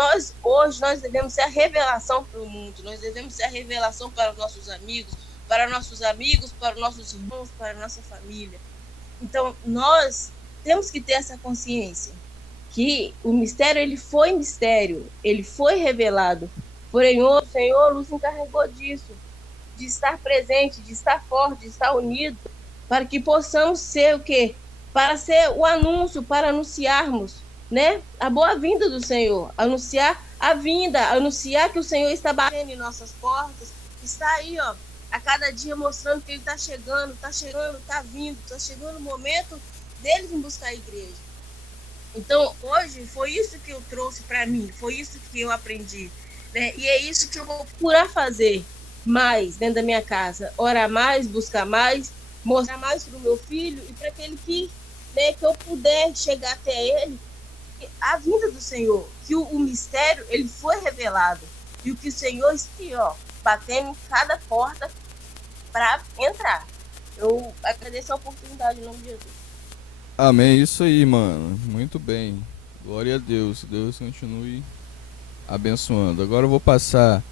hoje nós devemos ser a revelação para o mundo, nós devemos ser a revelação para os nossos amigos, para nossos irmãos, para a nossa família. Então, nós temos que ter essa consciência que o mistério, ele foi revelado, porém o Senhor nos encarregou disso, de estar presente, de estar forte, de estar unido, para que possamos ser o quê? Para ser o anúncio, para anunciarmos, né, a boa-vinda do Senhor, anunciar a vinda, anunciar que o Senhor está batendo em nossas portas, está aí, ó, a cada dia mostrando que Ele está chegando, está vindo, está chegando o momento deles em buscar a igreja. Então, hoje, foi isso que eu trouxe para mim, foi isso que eu aprendi, né? E é isso que eu vou procurar fazer mais dentro da minha casa, orar mais, buscar mais, mostrar mais para o meu filho e para aquele que, né, que eu puder chegar até ele, a vinda do Senhor, que o mistério, ele foi revelado, e o que o Senhor está, ó, batendo em cada porta para entrar. Eu agradeço a oportunidade em nome de Jesus. Amém, isso aí, mano. Muito bem. Glória a Deus. Deus continue abençoando. Agora eu vou passar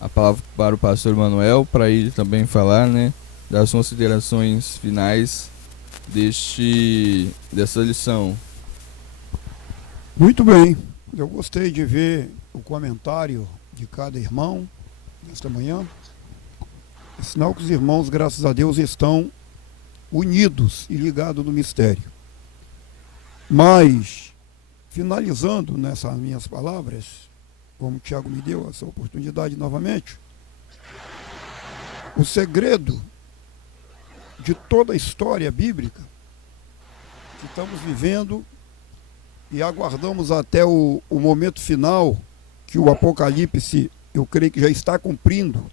a palavra para o pastor Manuel, para ele também falar, né, das considerações finais dessa lição. Muito bem. Eu gostei de ver o comentário de cada irmão nesta manhã. É sinal que os irmãos, graças a Deus, estão unidos e ligados no mistério. Mas, finalizando nessas minhas palavras, como o Tiago me deu essa oportunidade novamente, o segredo de toda a história bíblica que estamos vivendo e aguardamos até o momento final, que o Apocalipse, eu creio que já está cumprindo,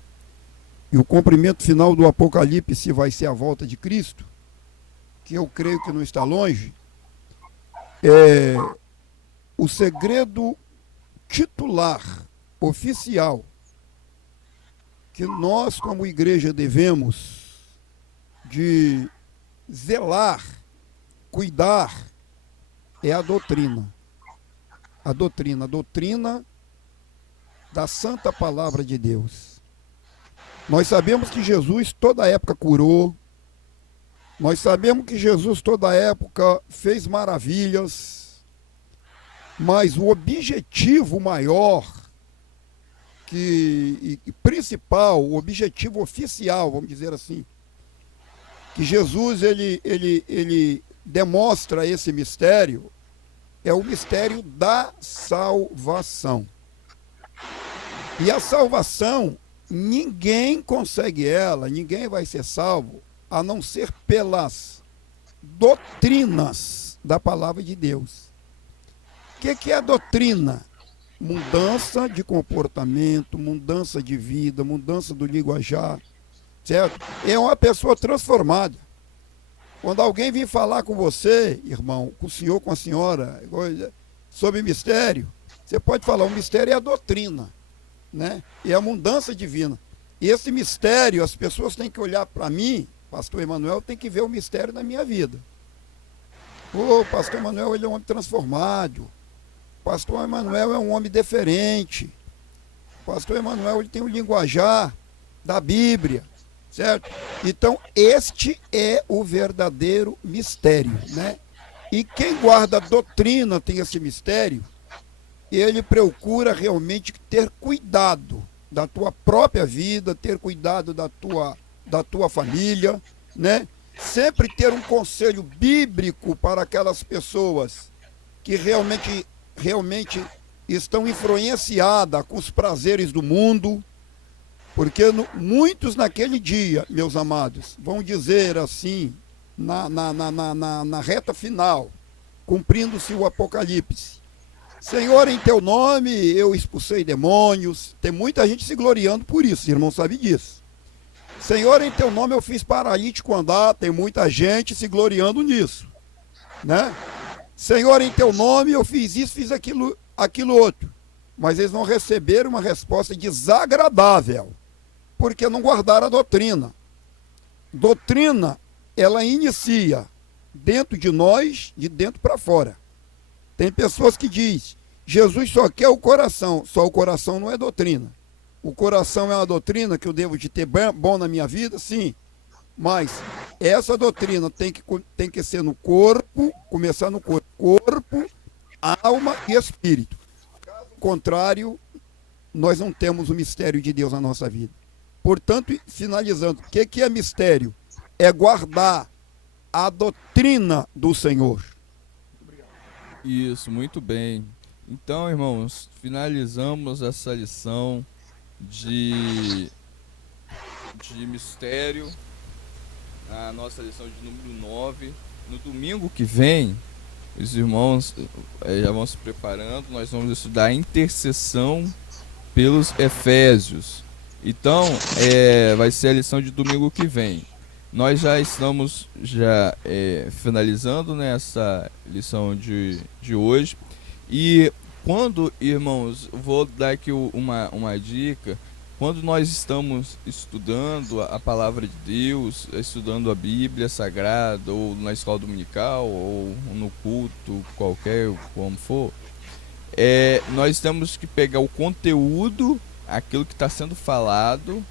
e o cumprimento final do Apocalipse vai ser a volta de Cristo, que eu creio que não está longe. O segredo titular, oficial, que nós como igreja devemos de zelar, cuidar, é a doutrina. A doutrina da santa palavra de Deus. Nós sabemos que Jesus toda época curou, nós sabemos que Jesus toda época fez maravilhas, mas o objetivo maior e principal, o objetivo oficial, vamos dizer assim, que Jesus ele demonstra esse mistério, é o mistério da salvação. E a salvação, ninguém consegue ela, ninguém vai ser salvo, a não ser pelas doutrinas da palavra de Deus. O que é a doutrina? Mudança de comportamento, mudança de vida, mudança do linguajar, certo? É uma pessoa transformada. Quando alguém vir falar com você, irmão, com o senhor, com a senhora, sobre mistério, você pode falar, o mistério é a doutrina, né? É a mudança divina. E esse mistério, as pessoas têm que olhar para mim, pastor Emanuel, tem que ver o mistério na minha vida. O pastor Emanuel, ele é um homem transformado. O pastor Emanuel é um homem diferente. O pastor Emanuel, ele tem o linguajar da Bíblia, certo? Então, este é o verdadeiro mistério, né? E quem guarda a doutrina tem esse mistério, ele procura realmente ter cuidado da tua própria vida, ter cuidado da tua família, né? Sempre ter um conselho bíblico para aquelas pessoas que realmente estão influenciadas com os prazeres do mundo, porque muitos naquele dia, meus amados, vão dizer assim, na reta final, cumprindo-se o Apocalipse: Senhor, em teu nome eu expulsei demônios. Tem muita gente se gloriando por isso, irmão sabe disso. Senhor, em teu nome eu fiz paralítico andar. Tem muita gente se gloriando nisso, né? Senhor, em teu nome eu fiz isso, fiz aquilo outro. Mas eles vão receber uma resposta desagradável, porque não guardaram a doutrina. Doutrina, ela inicia dentro de nós, de dentro para fora. Tem pessoas que dizem, Jesus só quer o coração. Só o coração não é doutrina. O coração é uma doutrina que eu devo de ter bom na minha vida, sim. Mas essa doutrina tem que ser no corpo, começar no corpo. Corpo, alma e espírito. Caso contrário, nós não temos o mistério de Deus na nossa vida. Portanto, finalizando, o que é mistério? É guardar a doutrina do Senhor. Isso, muito bem. Então, irmãos, finalizamos essa lição de mistério, a nossa lição de número 9. No domingo que vem, os irmãos já vão se preparando, nós vamos estudar a intercessão pelos Efésios. Então, vai ser a lição de domingo que vem. Nós já estamos finalizando, né, essa lição de hoje. E quando, irmãos, vou dar aqui uma dica. Quando nós estamos estudando a palavra de Deus, estudando a Bíblia Sagrada, ou na escola dominical, ou no culto, qualquer, como for, nós temos que pegar o conteúdo, aquilo que está sendo falado,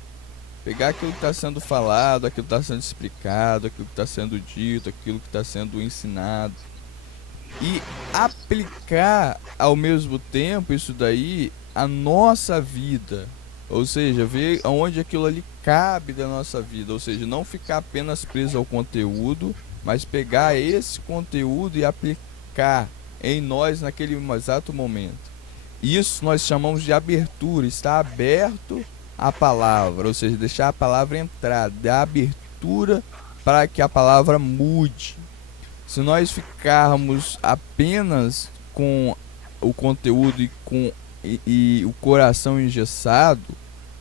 pegar aquilo que está sendo falado, aquilo que está sendo explicado, aquilo que está sendo dito, aquilo que está sendo ensinado, e aplicar ao mesmo tempo isso daí à nossa vida. Ou seja, ver aonde aquilo ali cabe da nossa vida. Ou seja, não ficar apenas preso ao conteúdo, mas pegar esse conteúdo e aplicar em nós naquele exato momento. Isso nós chamamos de abertura, estar aberto à palavra. Ou seja, deixar a palavra entrar, dar abertura para que a palavra mude. Se nós ficarmos apenas com o conteúdo e o coração engessado,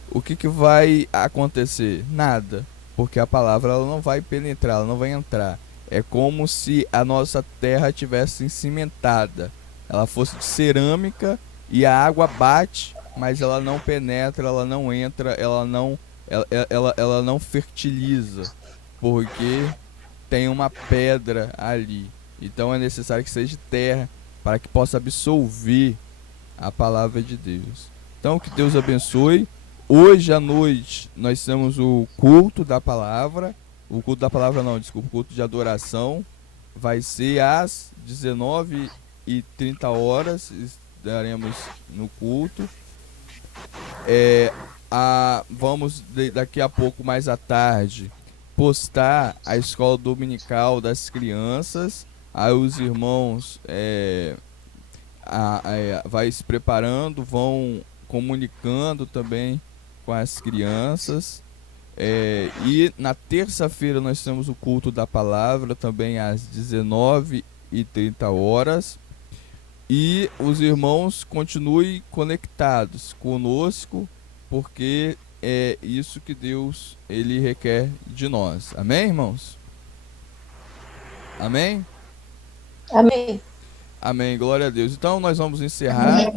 o que vai acontecer? Nada, porque a palavra ela não vai penetrar, ela não vai entrar. É como se a nossa terra tivesse cimentada, ela fosse de cerâmica e a água bate, mas ela não penetra, ela não entra, ela não fertiliza, porque tem uma pedra ali. Então é necessário que seja terra para que possa absorver a palavra de Deus. Então que Deus abençoe. Hoje à noite nós temos o culto da palavra. O culto da palavra não, desculpa, o culto de adoração. Vai ser às 19h30. Estaremos no culto. Vamos daqui a pouco, mais à tarde, postar a escola dominical das crianças. Aí os irmãos vai se preparando, vão comunicando também com as crianças. E na terça-feira nós temos o culto da palavra também às 19h30. E os irmãos continuem conectados conosco, porque é isso que Deus ele requer de nós. Amém, irmãos? Amém? Amém. Amém, glória a Deus. Então nós vamos encerrar.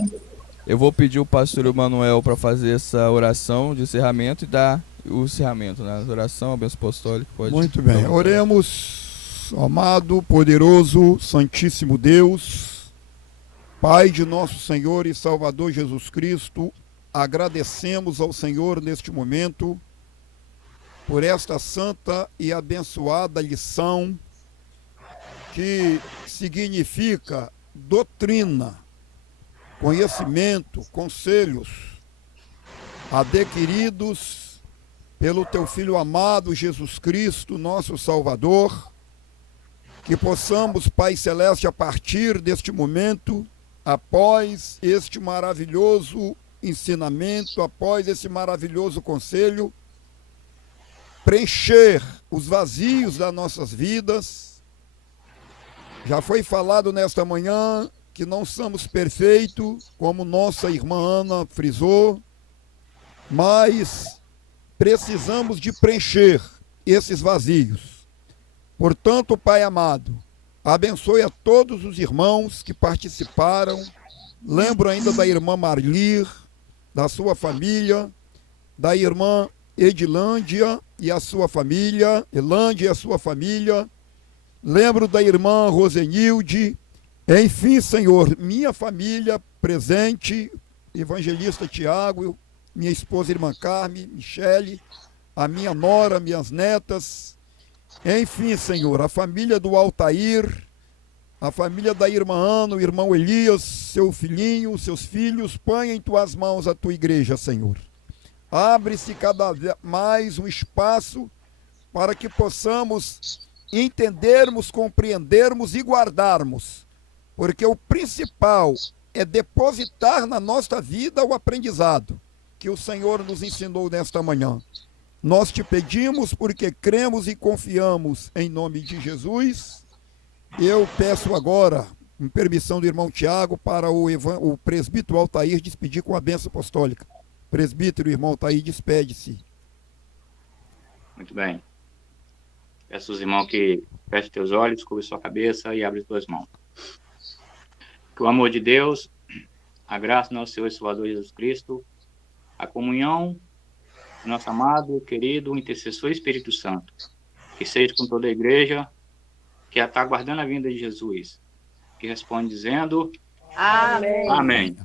Eu vou pedir o pastor Emanuel para fazer essa oração de encerramento e dar o encerramento, né? A oração, a bênção apostólica. Pode. Muito bem, oremos, amado, poderoso, santíssimo Deus, Pai de nosso Senhor e Salvador Jesus Cristo, agradecemos ao Senhor neste momento por esta santa e abençoada lição que significa doutrina, conhecimento, conselhos adquiridos pelo teu Filho amado Jesus Cristo, nosso Salvador, que possamos, Pai Celeste, a partir deste momento, após este maravilhoso ensinamento, após esse maravilhoso conselho, preencher os vazios das nossas vidas. Já foi falado nesta manhã que não somos perfeitos, como nossa irmã Ana frisou, mas precisamos de preencher esses vazios. Portanto, Pai amado, abençoe a todos os irmãos que participaram. Lembro ainda da irmã Marlir, da sua família, da irmã Edilândia e a sua família, Elândia e a sua família. Lembro da irmã Rosenilde. Enfim, Senhor, minha família presente, evangelista Tiago, minha esposa irmã Carme, Michele, a minha nora, minhas netas. Enfim, Senhor, a família do Altair, a família da irmã Ana, o irmão Elias, seu filhinho, seus filhos, põe em tuas mãos a tua igreja, Senhor. Abre-se cada vez mais um espaço para que possamos entendermos, compreendermos e guardarmos, porque o principal é depositar na nossa vida o aprendizado que o Senhor nos ensinou nesta manhã. Nós te pedimos porque cremos e confiamos em nome de Jesus. Eu peço agora, com permissão do irmão Tiago, para o presbítero Altair despedir com a bênção apostólica. Presbítero, irmão Altair, despede-se. Muito bem. Peço aos irmãos que feche teus olhos, cobre sua cabeça e abre as tuas mãos. Que o amor de Deus, a graça do nosso Senhor e Salvador Jesus Cristo, a comunhão do nosso amado, querido, intercessor Espírito Santo, que seja com toda a igreja que está aguardando a vinda de Jesus, que responde dizendo: Amém. Amém.